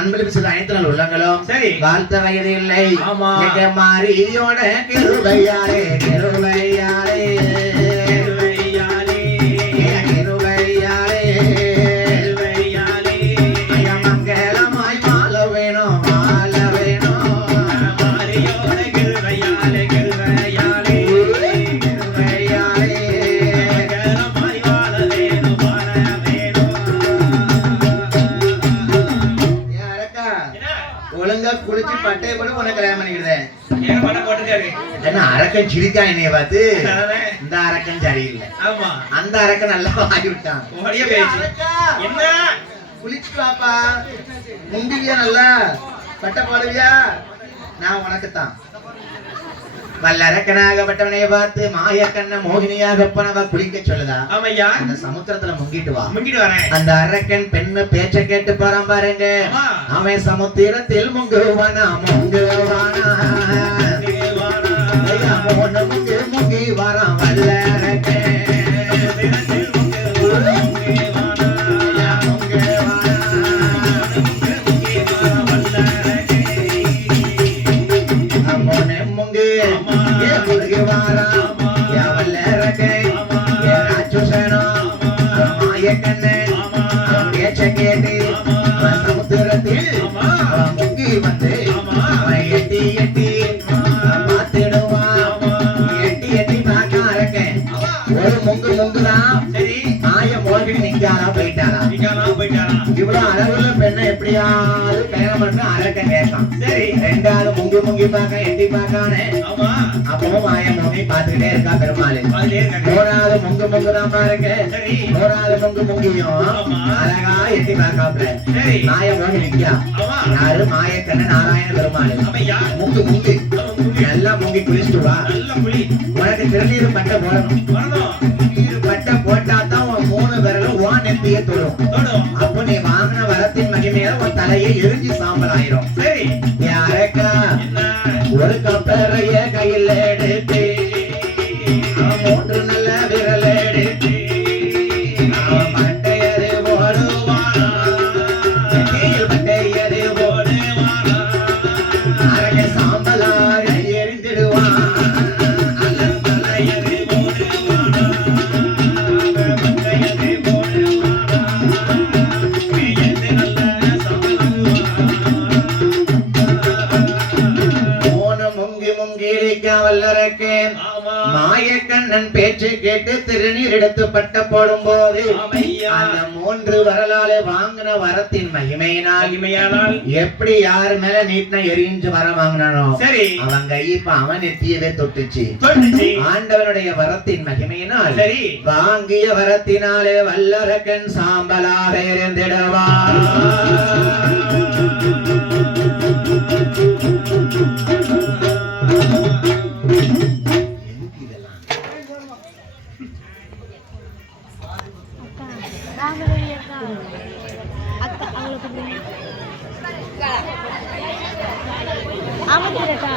நண்பர்களுக்கு சில அனைத்து நாள் உள்ளங்களும் சரி வாழ்த்த வயது இல்லை. ஆமா எங்க மாரியோட கிருபையாரே கிருபையாரே குளிச்சு பட்டைய போட்டு உனக்கு கல்யாணம் பண்ணிக்கிடுதேன். என்ன அரக்கன் சிரிக்கா என்னைய பார்த்து? இந்த அரக்கன் சரியில்லை. ஆமா அந்த அரக்கன் நல்லா வாங்கி விட்டான். என்ன குளிச்சு பாப்பா முந்திவியா நல்லா பட்டை போடுவியா? நான் உனக்குத்தான். வல்லரக்கனாகப்பட்டவனை பார்த்து மாயக்கண்ண மோகினியாக போனவ குளிக்க சொல்லுதா? ஆமையா அந்த சமுத்திரத்துல முங்கிட்டு வா. முங்கிட்டு வரேன். அந்த அரக்கன் பெண்ணு பேச்ச கேட்டு போறான் பாருங்க. அவன் சமுத்திரத்தில் முங்குவானா முங்குவானா முங்கி வரான் வல்லரக்கன். சமுத்திரத்தில் முங்கி வந்து எட்டி எட்டி பார்த்துடுவான். எட்டி எட்டி பார்க்க இருக்கேன். ஒரு முங்குதான். சரி மாய மோகி நிக்காரா போயிட்டாரா? இவ்வளவு அளவுள்ள பெண்ணை எப்படியாவது கல்யாணம் பண்ண அரக்கன் கேட்கான். சரி ரெண்டாவது முங்கி பார்க்க எட்டி பார்க்கானே. அப்பவும் மாய மோகி பார்த்துக்கிட்டே இருக்கா பெருமாள். மூணாவது முங்குதான் பாருங்க. மூணாவது முங்கியும் அழகா எட்டி பார்க்காப்ல மாய மோகி நிக்கா. யாரு? மாயக்கண்ண நாராயண பெருமாள். முங்கு நல்லா முங்கி குளிச்சுட்டு வா. உனக்கு திருநீர் பட்டை போடணும். திருநீர் பட்டை போட்டா தான் உன் 3 விரலும் உன் நெத்திய தொடும். அப்போ நீ வாங்கின வரத்தின் மகிமையில உன் தலையை எரிஞ்சு சாம்பல் ஆயிரும். சரி யாரக்கா ஒரு கப்பறைய கையில் எடுத்து 3 நல்ல விரல் எடுத்து பட்டையது போடுவானா பட்டையது போடுவானா அரக சாம்பலாக எரிஞ்சிடுவான். மாயக்கண்ணன் பேச்சு கேட்டு திருநீர் எடுத்து பட்ட போடும் போது அந்த 3 வரலாலே வாங்கின வரத்தின் மகிமையினால் எப்படி யாரு மேல நீட்னா எரிஞ்சு வர வாங்கினானோ சரி அவன் கை இப்ப அவன் நெத்தியவே தொட்டுச்சு. ஆண்டவனுடைய வரத்தின் மகிமையினால் சரி வாங்கிய வரத்தினாலே வல்லரக்கன் சாம்பலாக எரிந்திடுவான். அமர்த்திரட்டா